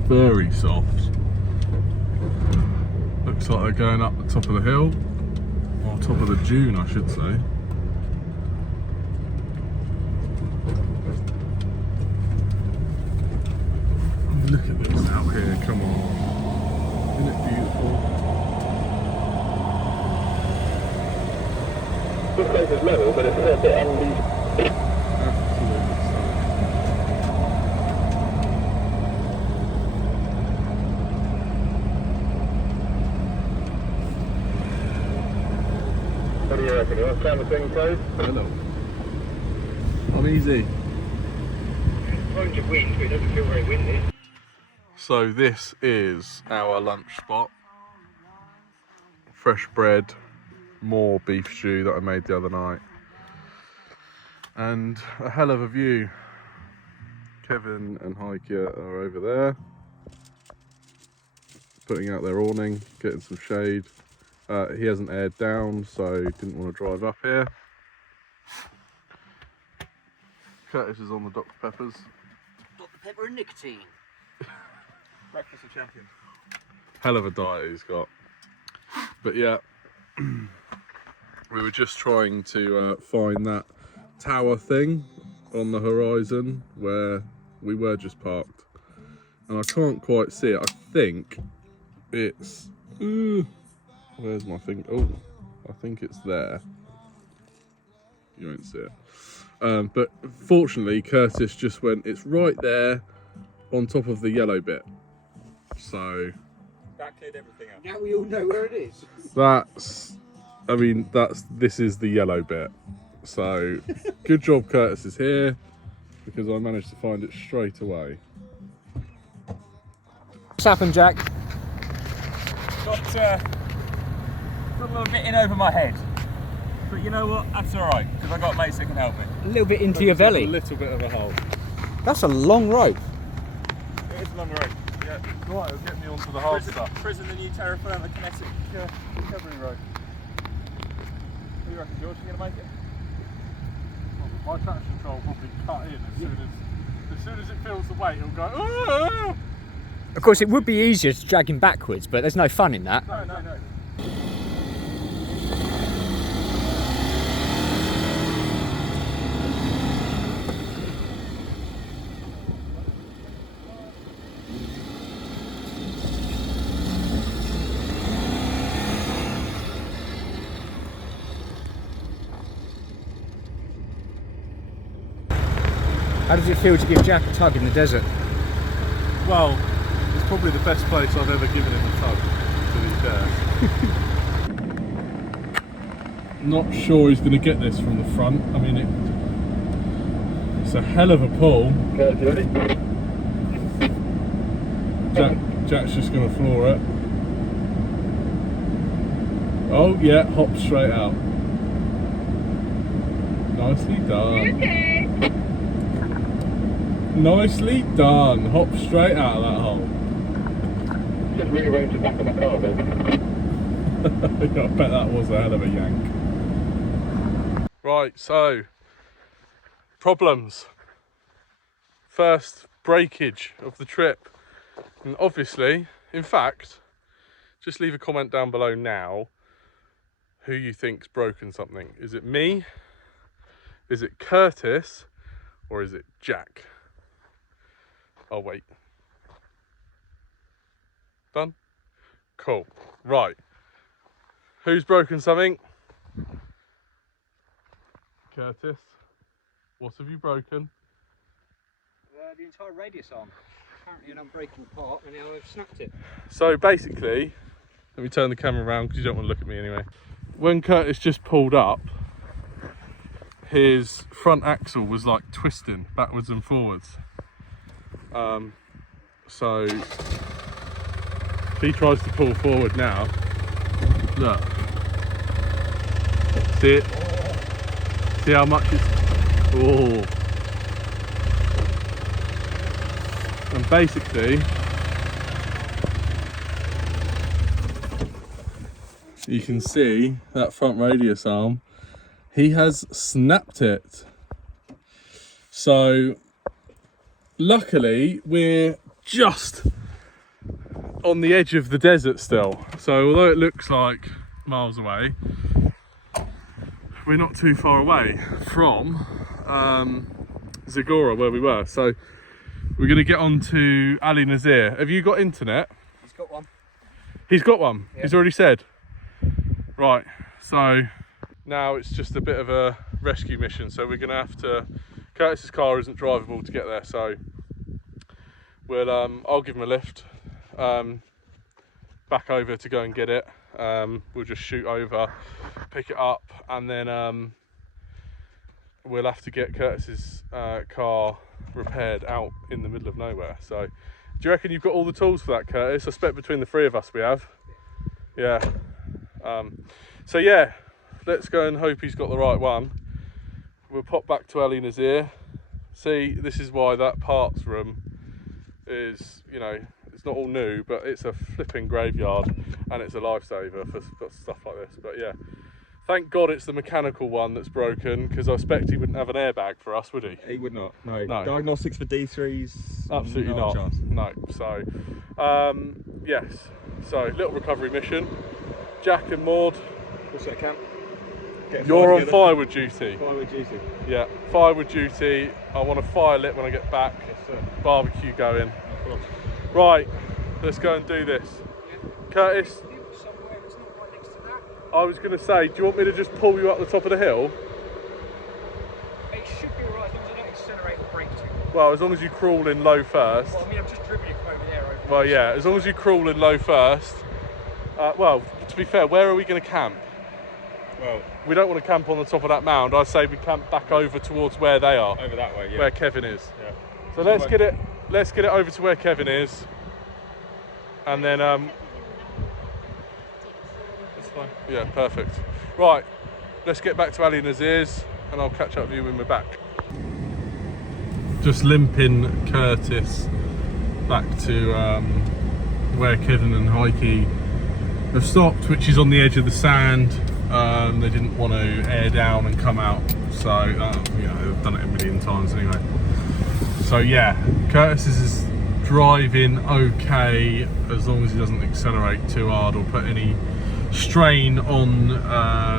Very soft. Looks like they're going up the top of the hill, or top of the dune I should say. Look at this out here, come on. Isn't it beautiful? This place is level, but it's a bit unleashed. Absolutely stunning. What do you reckon? You want to climb the thing close? Hello. I'm easy. Range of wind, but it doesn't feel very windy. So this is our lunch spot. Fresh bread, more beef stew that I made the other night, and a hell of a view. Kevin and Heike are over there, putting out their awning, getting some shade. He hasn't aired down, so didn't want to drive up here. Curtis is on the Dr. Peppers. Dr. Pepper and nicotine. Breakfast of champions. Hell of a diet he's got. But yeah, we were just trying to find that tower thing on the horizon where we were just parked, and I can't quite see it. I think it's where's my thing? Oh, I think it's there. You won't see it, but fortunately Curtis just went, it's right there on top of the yellow bit, so That cleared everything out. Now we all know where it is. this is the yellow bit. So good job Curtis is here, because I managed to find it straight away. What's happened, Jack? Got a little bit in over my head. But you know what? That's alright, because I've got mates that can help me. A little bit into your belly. A little bit of a hole. That's a long rope. It is a long road. Yeah. Right, it'll get me onto the hard stuff. Prison the new terra firma kinetic recovery road. What do you reckon, George? You going to make it? My traction control will probably cut in as soon as it feels the weight, it'll go. "Ah!" Of course, it would be easier to drag him backwards, but there's no fun in that. No. How does it feel to give Jack a tug in the desert? Well, it's probably the best place I've ever given him a tug, to be fair. Not sure he's going to get this from the front. I mean, it's a hell of a pull. Jack's just going to floor it. Oh yeah, hop straight out. Nicely done. Okay. Nicely done. Hop straight out of that hole. Just rearrange the back of my car then. I bet that was a hell of a yank. Right, so problems. First breakage of the trip. And obviously, in fact, just leave a comment down below now who you think's broken something. Is it me? Is it Curtis? Or is it Jack? I'll wait. Done? Cool. Right. Who's broken something? Curtis. What have you broken? The entire radius arm. Apparently an unbreakable part, and now I've snapped it. So basically, let me turn the camera around because you don't want to look at me anyway. When Curtis just pulled up, his front axle was like twisting backwards and forwards. So if he tries to pull forward now, look, see it? See how much it's, oh. And basically, you can see that front radius arm, he has snapped it. So luckily we're just on the edge of the desert still. So although it looks like miles away, we're not too far away from Zagora where we were. So we're going to get on to Ali Nassir. Have you got internet? He's got one. He's got one? Yeah. He's already said? Right, so now it's just a bit of a rescue mission. So we're going to have to, Curtis's car isn't drivable to get there. So we'll, I'll give him a lift back over to go and get it. We'll just shoot over, pick it up, and then we'll have to get Curtis's car repaired out in the middle of nowhere. So do you reckon you've got all the tools for that, Curtis? I expect between the three of us we have. Yeah. So yeah, let's go and hope he's got the right one. We'll pop back to Ali Nassir. See, this is why that parts room is, you know, it's not all new, but it's a flipping graveyard and it's a lifesaver for stuff like this. But yeah, thank God it's the mechanical one that's broken, because I expect he wouldn't have an airbag for us, would he? He would not. No. No. Diagnostics for D3s? Absolutely no not. chance. No. So, yes. So, little recovery mission. Jack and Maud, What's that, Cam? you're on firewood duty. Firewood duty. Yeah, firewood duty. I want a fire lit when I get back. Yes, sir. Barbecue going. Of course. Right, let's go and do this. Curtis, I was going to say, do you want me to just pull you up the top of the hill? It should be alright as long as I don't accelerate or brake too. Well, as long as you crawl in low first. Well, I mean, I'm just dribbling from over there. Well, yeah, as long as you crawl in low first. Well, to be fair, where are we going to camp? Well, We don't want to camp on the top of that mound. I say we camp back over towards where they are, over that way, yeah. where Kevin is. Yeah. So let's get it over to where Kevin is, and then That's fine. yeah, perfect. Right, let's get back to Ali Nassir's, and I'll catch up with you when we're back. Just limping Curtis back to where Kevin and Heike have stopped, which is on the edge of the sand. They didn't want to air down and come out, so you know, they've done it a million times anyway. So yeah, Curtis is driving okay as long as he doesn't accelerate too hard or put any strain on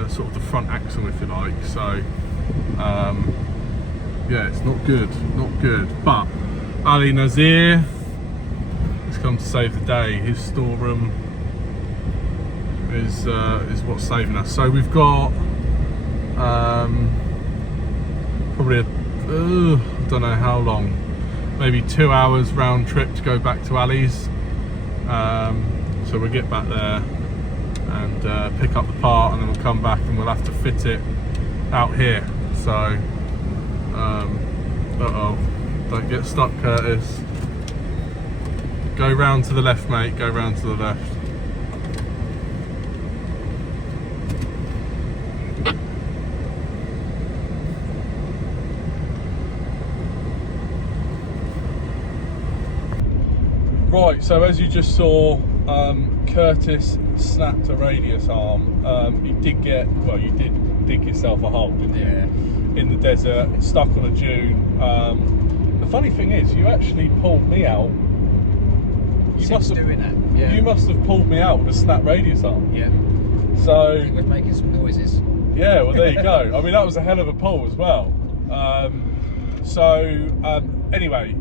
sort of the front axle, if you like. So yeah, it's not good, but Ali Nassir has come to save the day. His storeroom is what's saving us. So we've got probably I don't know how long, maybe 2 hours round trip to go back to Ali's. So we'll get back there and pick up the part, and then we'll come back and we'll have to fit it out here. So don't get stuck, Curtis. Go round to the left, mate, go round to the left. Right, so as you just saw, Curtis snapped a radius arm. You did dig yourself a hole, didn't you? Yeah. In the desert, stuck on a dune. The funny thing is, you actually pulled me out. You must have doing that. Yeah. You must have pulled me out with a snap radius arm. Yeah. So It was making some noises. yeah, well there you go. I mean, that was a hell of a pull as well. Anyway,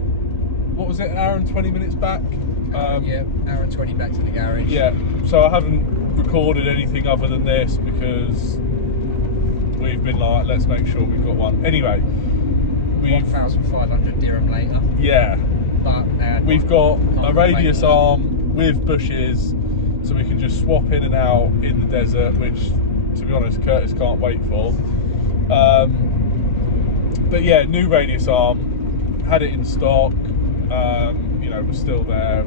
what was it? An hour and 20 minutes back. Yeah, hour and 20 back to the garage. Yeah, so I haven't recorded anything other than this because we've been like, let's make sure we've got one. Anyway, 1,500 dirham later. Yeah, But we've got a radius arm with bushes, so we can just swap in and out in the desert, which, to be honest, Curtis can't wait for. But yeah, new radius arm, had it in stock. You know, was still there.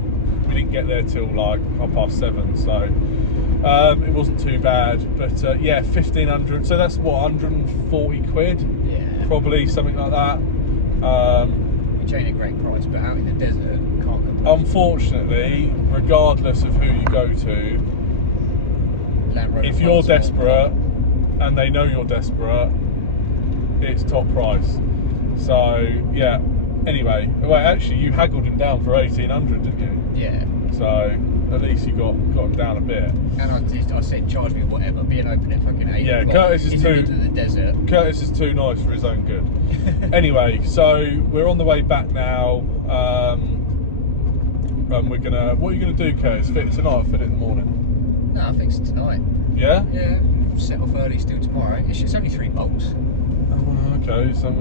We didn't get there till like 7:30, so it wasn't too bad. But yeah, 1,500. So that's what, 140 quid? Yeah. Probably something like that. Which ain't a great price, but out in the desert, can't complain. Unfortunately, regardless of who you go to, if you're desperate and they know you're desperate, it's top price. So yeah. Anyway, well, actually, you haggled him down for 1,800, didn't you? Yeah. So at least you got him down a bit. And I said, charge me whatever, being open at fucking 8 Yeah, o'clock Curtis is in too. the middle of the desert. Curtis is too nice for his own good. Anyway, so we're on the way back now. And we're gonna. What are you gonna do, Curtis? Fit it tonight or fit it in the morning? No, I think it's tonight. Yeah. Yeah. Set off early still tomorrow. It's only 3 bolts. Oh, okay. So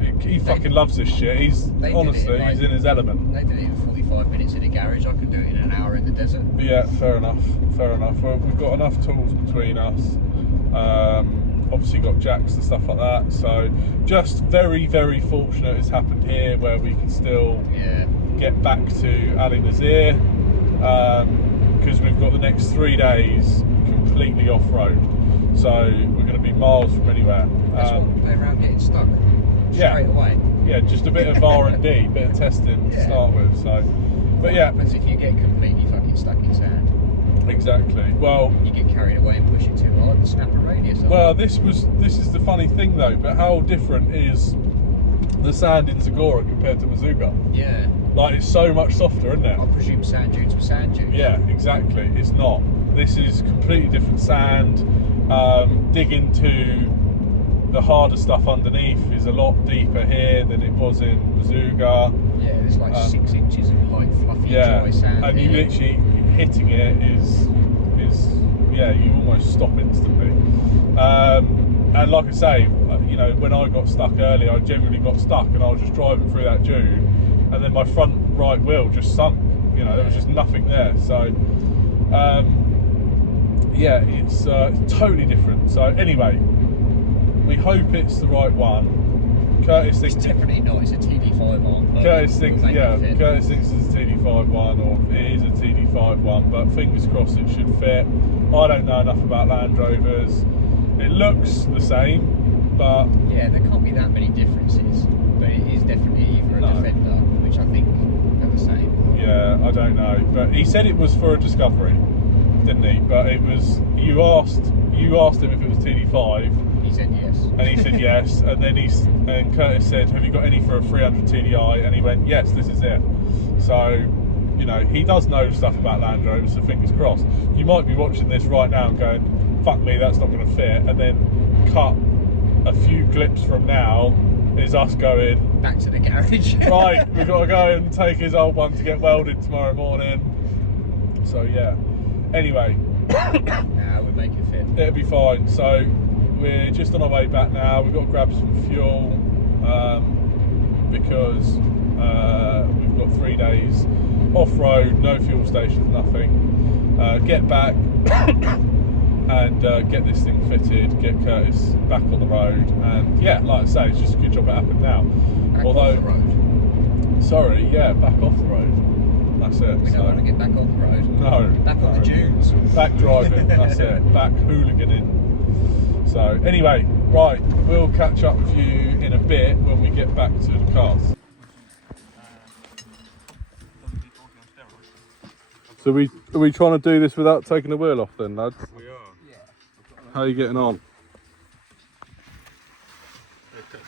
yeah, he fucking loves this shit. He's honestly, he's in his element. They did it in 45 minutes in a garage. I can do it in an hour in the desert. Yeah, fair enough. Fair enough. Well, we've got enough tools between us. Obviously got jacks and stuff like that. So just very, very fortunate it's happened here where we can still get back to Ali Nassir, because we've got the next 3 days completely off-road. So we're going to be miles from anywhere. That's what we play around getting stuck straight away. Yeah, just a bit of R&D, bit of testing to start with. So, but what yeah. happens if you get completely fucking stuck in sand? Exactly. Well, you get carried away and push it too hard and snap a radius off. Well, this is the funny thing though. But how different is the sand in Zagora compared to Merzouga? Yeah. Like, it's so much softer, isn't it? I presume sand dunes were sand dunes. Yeah, exactly. It's not. This is completely different sand. Dig into the harder stuff underneath is a lot deeper here than it was in Merzouga. Yeah, there's like 6 inches of like fluffy dry sand. And you literally hitting it is yeah, you almost stop instantly. And like I say, you know, when I got stuck earlier, I generally got stuck and I was just driving through that dune, and then my front right wheel just sunk. You know, there was just nothing there. So yeah, it's totally different. So anyway, we hope it's the right one. Curtis thinks it's definitely not. It's a TD5 one. Curtis thinks Curtis thinks it's a TD5 one, or it is a TD5 one. But fingers crossed it should fit. I don't know enough about Land Rovers. It looks the same, but yeah, there can't be that many differences. But it is definitely either a Defender, which I think are the same. Yeah, I don't know. But he said it was for a Discovery, didn't he? But it was. You asked him if it was TD5. He said yes. And he said yes, and then Curtis said, have you got any for a 300 TDI? And he went, yes, this is it. So, you know, he does know stuff about Land Rovers, so fingers crossed. You might be watching this right now and going, fuck me, that's not going to fit, and then cut a few clips from now is us going back to the garage. Right, we've got to go and take his old one to get welded tomorrow morning. So yeah. Anyway. Nah, we'll make it fit. It'll be fine. So we're just on our way back now. We've got to grab some fuel because we've got 3 days off-road, no fuel stations, nothing. Get back and get this thing fitted, get Curtis back on the road, and yeah, like I say, it's just a good job it happened now. Back Although, off the road. Sorry, yeah, back off the road. That's it. We don't want to get back on the road. No. Back on the dunes. Back driving, that's it. Back hooliganing. So anyway, right, we'll catch up with you in a bit when we get back to the cars. So are we trying to do this without taking the wheel off then, lads? We are. Yeah. How are you getting on?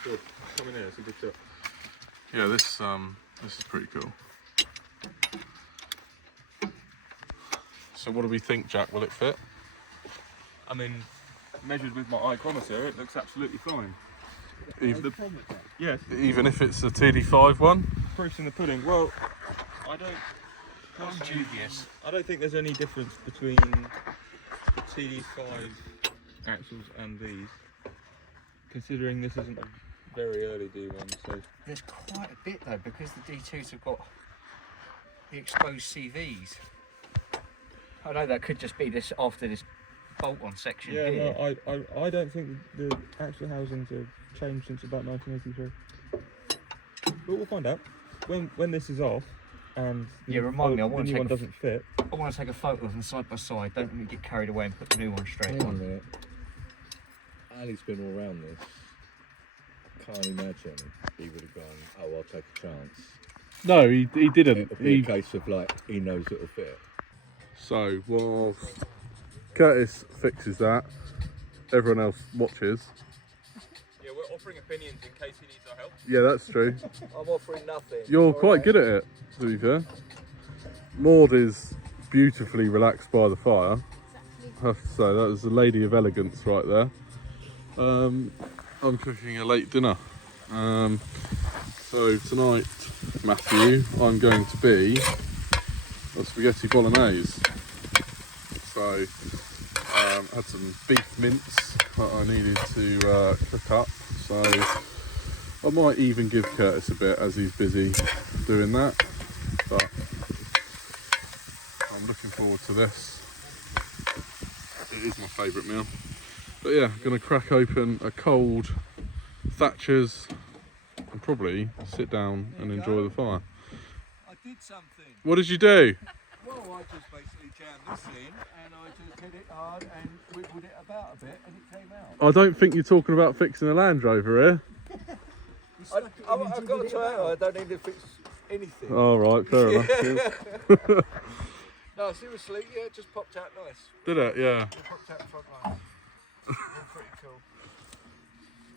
Good. Come in here, it's a good shot. Yeah, this is pretty cool. So what do we think, Jack? Will it fit? I mean, measured with my eye chronometer, it looks absolutely fine. Yes. Even if it's a TD5 one? Proof's in the pudding. Well, I don't think there's any difference between the TD5 axles and these, considering this isn't a very early D1. So there's quite a bit though, because the D2s have got the exposed CVs. I know that could just be this after this bolt-on section Yeah, here. no, I don't think the axle housings have changed since about 1983. But we'll find out when this is off and Yeah, remind me, I the want to new take one a doesn't fit. I want to take a photo of them side by side. Don't let me get carried away and put the new one straight Hang on a on. minute. Ali's been all around this. Can't imagine he would have gone, oh, I'll take a chance. No, he didn't. It'll be a case of like, he knows it'll fit. So whilst Curtis fixes that, everyone else watches. Yeah, we're offering opinions in case he needs our help. Yeah, that's true. I'm offering nothing. You're quite good at it, to be fair. Maud is beautifully relaxed by the fire. I have to say, that is a lady of elegance right there. I'm cooking a late dinner. So tonight, Matthew, I'm going to be a spaghetti bolognese. So had some beef mince that I needed to cook up. So I might even give Curtis a bit as he's busy doing that. But I'm looking forward to this. It is my favourite meal. But yeah, going to crack open a cold Thatcher's and probably sit down and enjoy the fire. I did something. What did you do? Well, I just basically jammed this in and I just hit it hard and wiggled it about a bit and it came out. I don't think you're talking about fixing a Land Rover here. I've got to tell you, I don't need to fix anything. All right, fair enough. No, seriously, yeah, it just popped out nice. Did it? Yeah. It popped out the front line. Pretty cool.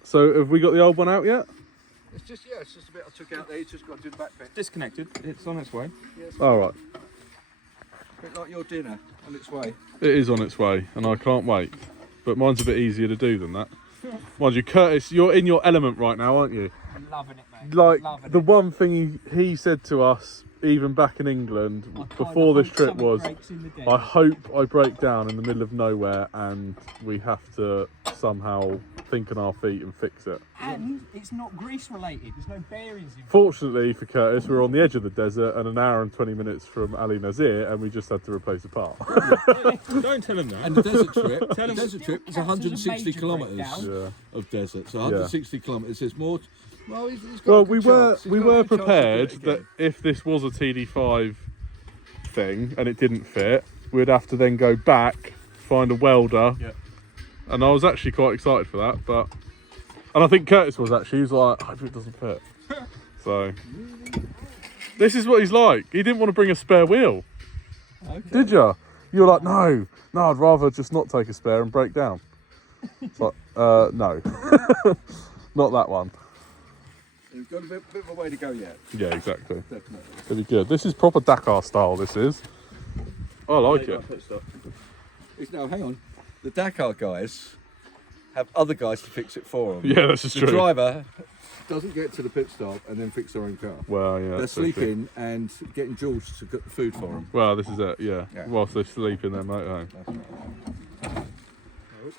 So have we got the old one out yet? It's just a bit I took out there. You just got to do the back bit. Disconnected. It's on its way. All right. A bit like your dinner on its way. It is on its way, and I can't wait. But mine's a bit easier to do than that. Mind you, Curtis, you're in your element right now, aren't you? I'm loving it, mate. Like, Loving the it. one thing he said to us, even back in England, before this trip was, I hope I break down in the middle of nowhere and we have to somehow think on our feet and fix it. And it's not grease related. There's no bearings involved. Fortunately for Curtis, we're on the edge of the desert and an hour and 20 minutes from Ali Nassir, and we just had to replace a part. Don't tell him that. And the desert trip is 160 kilometres of desert. So 160 kilometres is more. Well, he's got Well, a good we chance. He's got a were good chance to do prepared it that again. if this was a TD5 thing and it didn't fit, we'd have to then go back, find a welder. Yeah. And I was actually quite excited for that, and I think Curtis was actually. He was like, I hope it doesn't fit. So this is what he's like. He didn't want to bring a spare wheel. Okay. Did ya? You were like, no, I'd rather just not take a spare and break down. It's like, no, not that one. We've got a bit of a way to go yet. Yeah, exactly. Definitely. It'll be good. This is proper Dakar style, this is. I like it. Now, hang on. The Dakar guys have other guys to fix it for them. Yeah, this is The true. driver doesn't get to the pit stop and then fix their own car. Well, yeah. They're that's very true. sleeping and getting Jules to get the food for them. Well, this is it, yeah. Yeah. Whilst they sleep in their motorhome.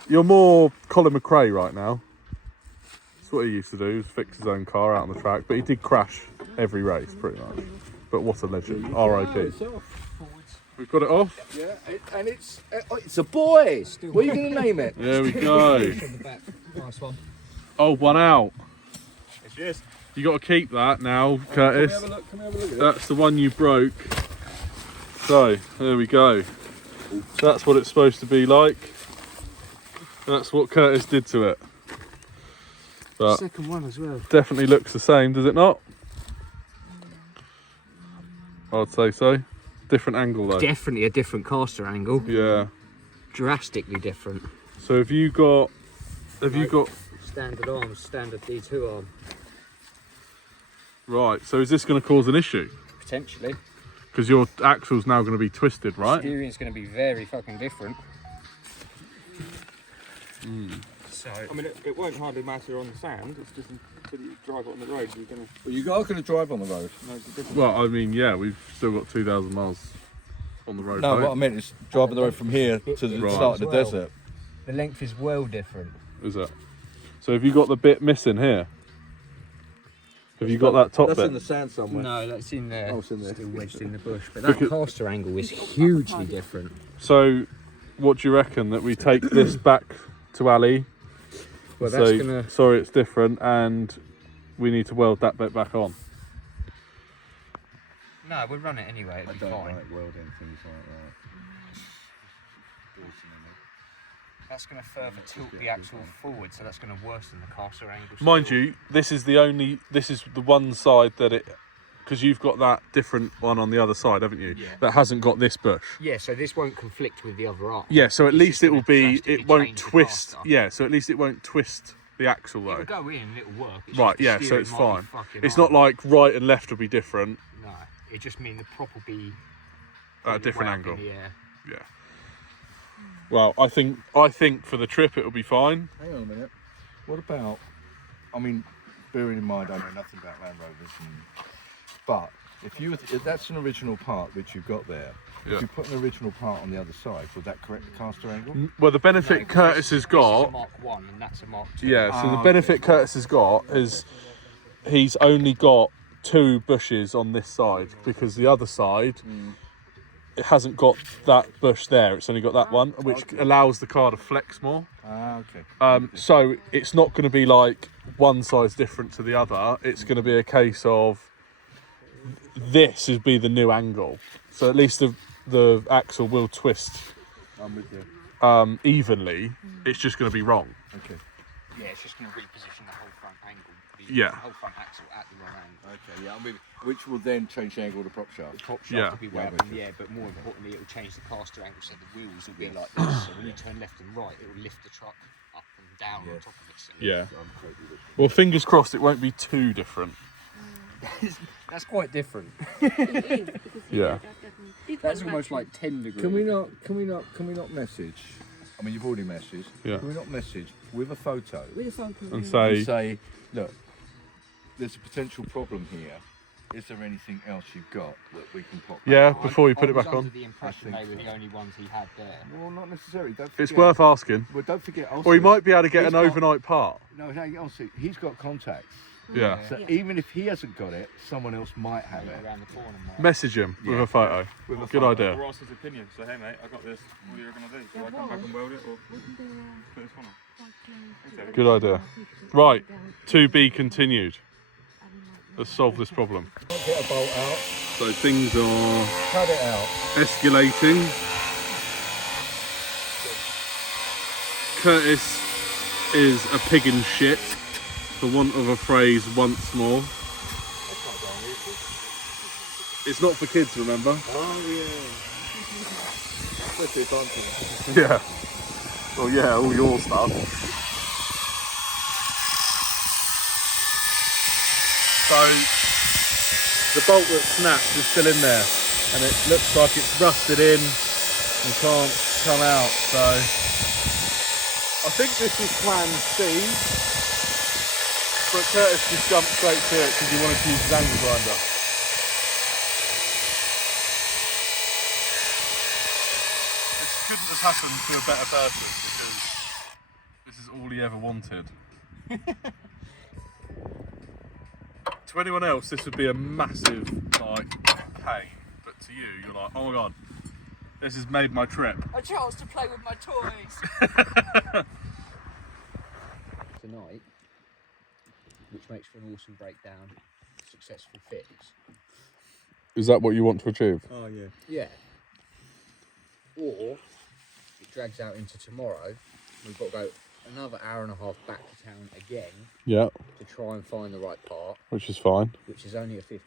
You're more Colin McRae right now. That's what he used to do, is fix his own car out on the track. But he did crash every race, pretty much. But what a legend. R.I.P. We've got it off. Yeah, and it's a boy. What are you going to name it? There we go. Nice one. Old one out. It's yours. You got to keep that now, Curtis. Can we have a look at it? That's the one you broke. So, there we go. That's what it's supposed to be like. That's what Curtis did to it. But Second one as well. definitely looks the same, does it not? I'd say so. Different angle though. Definitely a different caster angle. Yeah. Drastically different. So have you got Standard arms, standard D2 arm. right, so is this going to cause an issue? Potentially. Because your axle's now going to be twisted, right? Steering's going to be very fucking different. So, I mean, it won't hardly matter on the sand. It's just until you drive it on the road, you're going to Well, you are going to drive on the road. know the difference. Well, I mean, yeah, we've still got 2,000 miles on the road. No, though. what I meant is driving the road from here to the Right. start of the Well. desert. the length is well different. Is it? So have you got the bit missing here? Have you got that top That's bit? in the sand somewhere. No, that's in there. Oh, it's in there. Still wedged in the bush. But that Because- caster angle is hugely different. So what do you reckon that we take this back to Ali? Well, So, that's gonna. sorry, it's different, and we need to weld that bit back on. No, we'll run it anyway. It'll I be don't fine. like welding things like that. That's going to further tilt the axle forward, so that's going to worsen the caster angle. Mind still. you, this is the one side that it, because you've got that different one on the other side, haven't you? Yeah. That hasn't got this bush. Yeah, so this won't conflict with the other arm. Yeah, so at It's least just it gonna will be, drastically it won't change the twist. caster. Yeah, so at least it won't twist the axle though. It'll go in and it'll work. It's Right, just the yeah, so steering it's might be fine. fucking It's hard. not like right and left will be different No, it just means the prop will be at a different way up in angle. the air. Yeah. Well, I think for the trip it'll be fine. Hang on a minute. What about, I mean, bearing in mind I know nothing about Land Rovers, but if that's an original part which you've got there, Yeah. if you put an original part on the other side, would that correct the caster angle? Well, the benefit Curtis has This is a got, Mark 1 and that's a Mark 2. yeah. So the okay. benefit Curtis has got is he's only got 2 bushes on this side because the other side. It hasn't got that bush there. It's only got that one, which allows the car to flex more. Okay. So it's not going to be like one side's different to the other. It's going to be a case of this would be the new angle. So at least the axle will twist I'm with you. evenly. It's just going to be wrong. Okay. Yeah, it's just going to reposition the whole front angle. Yeah. The whole front axle at the wrong angle. Okay, yeah, I'm with you. Which will then change the angle of the prop shaft. The prop shaft Yeah. will be way Yeah, up in the air, but more importantly, it will change the caster angle so the wheels will be like this. So when you turn left and right, it will lift the truck up and down on top of it. So Yeah. Well, fingers crossed it won't be too different. that's quite different. It is, because Yeah. That's almost like 10 degrees. Can we not message? I mean, you've already messaged. Yeah. Can we not message with a photo with a photo. And and say, say, look, there's a potential problem here. Is there anything else you've got that we can pop? yeah, back? before you put it I was back under on. the impression I they were think the only ones he had there. Well, not necessarily. Don't It's forget- worth asking. Well, don't forget. Also, Or he might be able to get he's an got- overnight part. No, also, he's got contacts. Yeah. So even if he hasn't got it, someone else might have it. Around the corner, Mark. Message him with Yeah. a photo. With a Good photo. idea. Or ask his opinion. So, hey mate, I got this. What are you going to do? Do I come back and weld it or put this one on? Good idea. Right, to be continued. Let's solve this problem. Get a bolt out. So things are Cut it out. escalating. Curtis is a pig in shit, for want of a phrase once more. It's not for kids, remember? Oh yeah. Especially if I'm Yeah. Well, yeah, all your stuff. So, the bolt that snapped is still in there, and it looks like it's rusted in and can't come out, so I think this is plan C, but Curtis just jumped straight to it because he wanted to use his angle grinder. This couldn't have happened to a better person because this is all he ever wanted. To anyone else, this would be a massive pain, but to you, you're like, oh my god, this has made my trip. A chance to play with my toys. Tonight, which makes for an awesome breakdown, successful fix. Is that what you want to achieve? Oh yeah. Yeah. Or it drags out into tomorrow. We've got to go another hour and a half back to town again Yeah, to try and find the right part, which is fine. which is only a 50-50.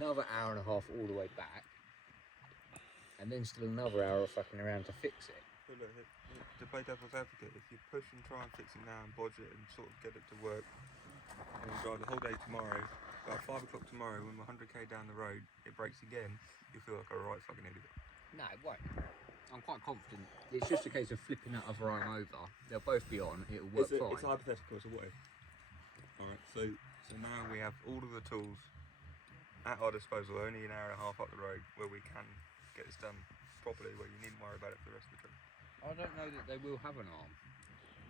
Another hour and a half all the way back, and then still another hour of fucking around to fix it. But look, to play devil's advocate, if you push and try and fix it now and bodge it and sort of get it to work, and you drive the whole day tomorrow, about 5 o'clock tomorrow, when we're 100k down the road, it breaks again, you feel like a right fucking idiot. No, it won't. I'm quite confident. It's just a case of flipping that other arm over. They'll both be on. It'll work fine. It's hypothetical, so what if? Alright, so now we have all of the tools at our disposal, only an hour and a half up the road, where we can get this done properly, where you needn't worry about it for the rest of the trip. I don't know that they will have an arm.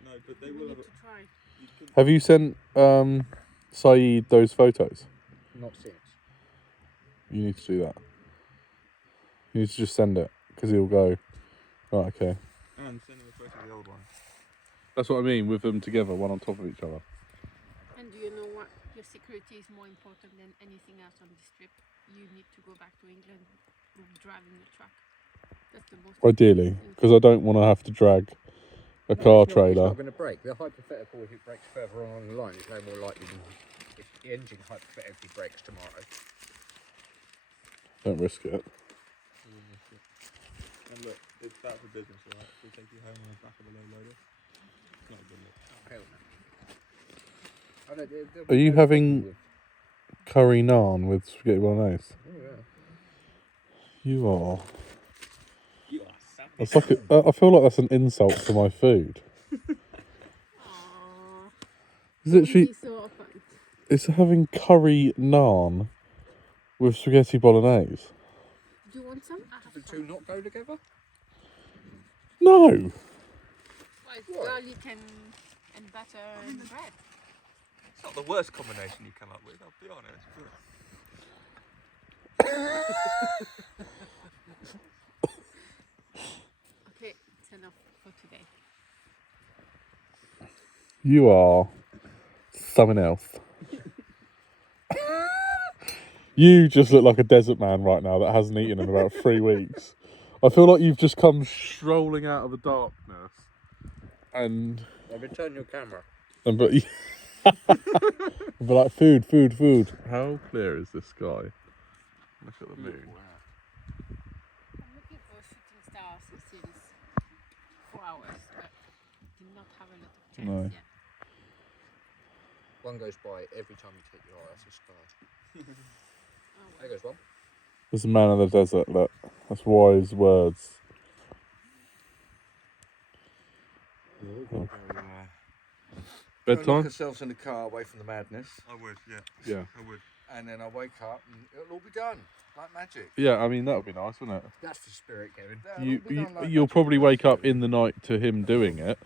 No, but they We will need have to try. Have you sent Saeed those photos? Not since. You need to do that. You need to just send it, because he'll go, Right, okay. And send them a photo of the old one. That's what I mean, with them together, one on top of each other. And do you know what? Your security is more important than anything else on this trip. You need to go back to England driving the truck. That's the most Ideally, important thing. because I don't want to have to drag a car It's trailer. not going to break. The hypothetical, if it breaks further on the line, is no more likely than if the engine hypothetically breaks tomorrow. Don't risk it. And look, it's bad for business, alright? We'll take you home on the back of a low loader. It's not a good look. Hell no. I don't, there'll Are be you no having with- curry naan with spaghetti bolognese? Oh, yeah. You are. You are savage. It's like I feel like that's an insult to my food. Aww. It's literally, So often. it's having curry naan with spaghetti bolognese. Do you want some? I have The some. two not go together? No. Well, it's garlic and butter and bread. It's not the worst combination you come up with, I'll be honest. Okay, it's enough for today. You are something else. You just look like a desert man right now that hasn't eaten in about 3 weeks. I feel like you've just come strolling out of the darkness and I'll return your camera. but like food. How clear is this sky? Look at the moon. I'm looking for shooting stars since 4 hours, but did not have a lot of chance No. yet. One goes by every time you take your eye off the sky. There goes one. There's a man in the desert. Look, that's wise words. Go Bedtime. lock ourselves in the car away from the madness, I would, yeah. Yeah. I would. and then I wake up and it'll all be done like magic. Yeah, I mean that would be nice, wouldn't it? That's the spirit, Kevin. That'll all be done like You'll magic. probably wake up in the night to him doing it.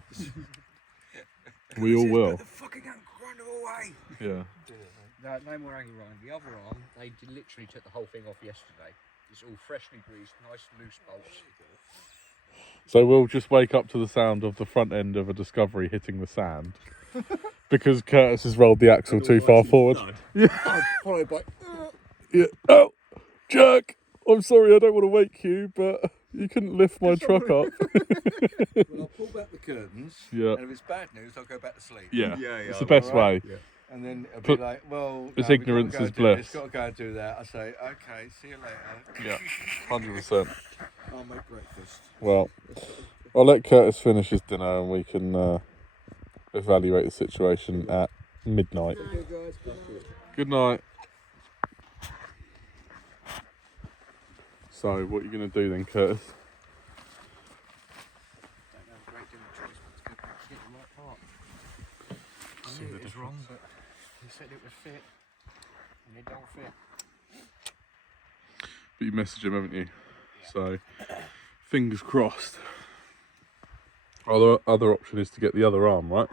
We all will. Put the fucking grinder away. Yeah. No more anger on the other arm. They literally took the whole thing off yesterday. It's all freshly greased, nice loose bolts. So we'll just wake up to the sound of the front end of a Discovery hitting the sand because Curtis has rolled the axle too far forward. Followed by. Yeah. Oh, Jack! I'm sorry, I don't want to wake you, but you couldn't lift my truck up. Well, I'll pull back the curtains, Yeah. and if it's bad news, I'll go back to sleep. Yeah. Yeah, It's yeah, the best alright. way. And then it'll Put- be like, well, it's no, we've ignorance gotta is go do bliss. this, got to go and do that. I say, okay, see you later. Yeah, 100%. I'll make breakfast. Well, I'll let Curtis finish his dinner and we can evaluate the situation at midnight. Okay, guys, good night. Good night. So, what are you going to do then, Curtis? Don't have a great deal of choice but to go back to get the right part. I See knew the it was wrong, difference. but he said it would fit, and it don't fit. But you messaged him, haven't you? So, fingers crossed. Other option is to get the other arm, right?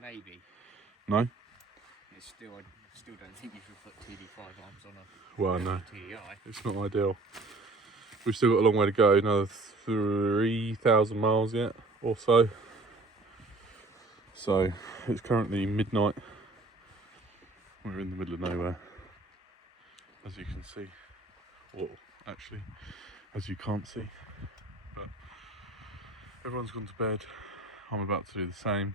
Maybe. No? It's still, I still don't think you should put TD5 arms on a Well, no. TDI. It's not ideal. We've still got a long way to go, another 3,000 miles yet, or so. So, it's currently midnight. We're in the middle of nowhere, as you can see. Or, actually, as you can't see. But everyone's gone to bed. I'm about to do the same.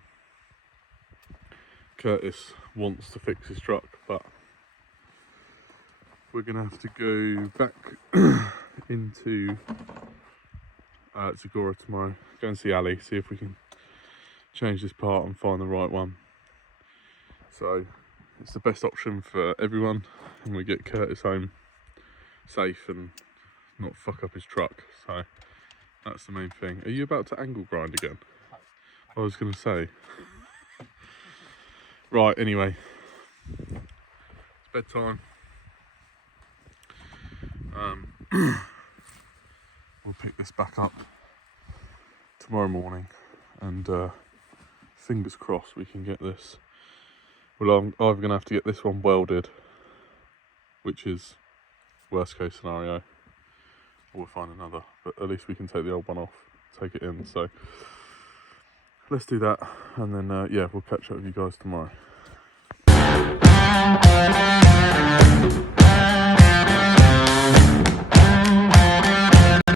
Curtis wants to fix his truck, but we're going to have to go back into Zagora tomorrow. Go and see Ali, see if we can change this part and find the right one. So it's the best option for everyone, and we get Curtis home safe and not fuck up his truck. So that's the main thing. Are you about to angle grind again? I was going to say. Right, anyway. It's bedtime. We'll pick this back up tomorrow morning, and fingers crossed we can get this. Well, I'm either going to have to get this one welded, which is worst case scenario, we'll find another. But at least we can take the old one off, take it in. So let's do that, and then yeah, we'll catch up with you guys tomorrow.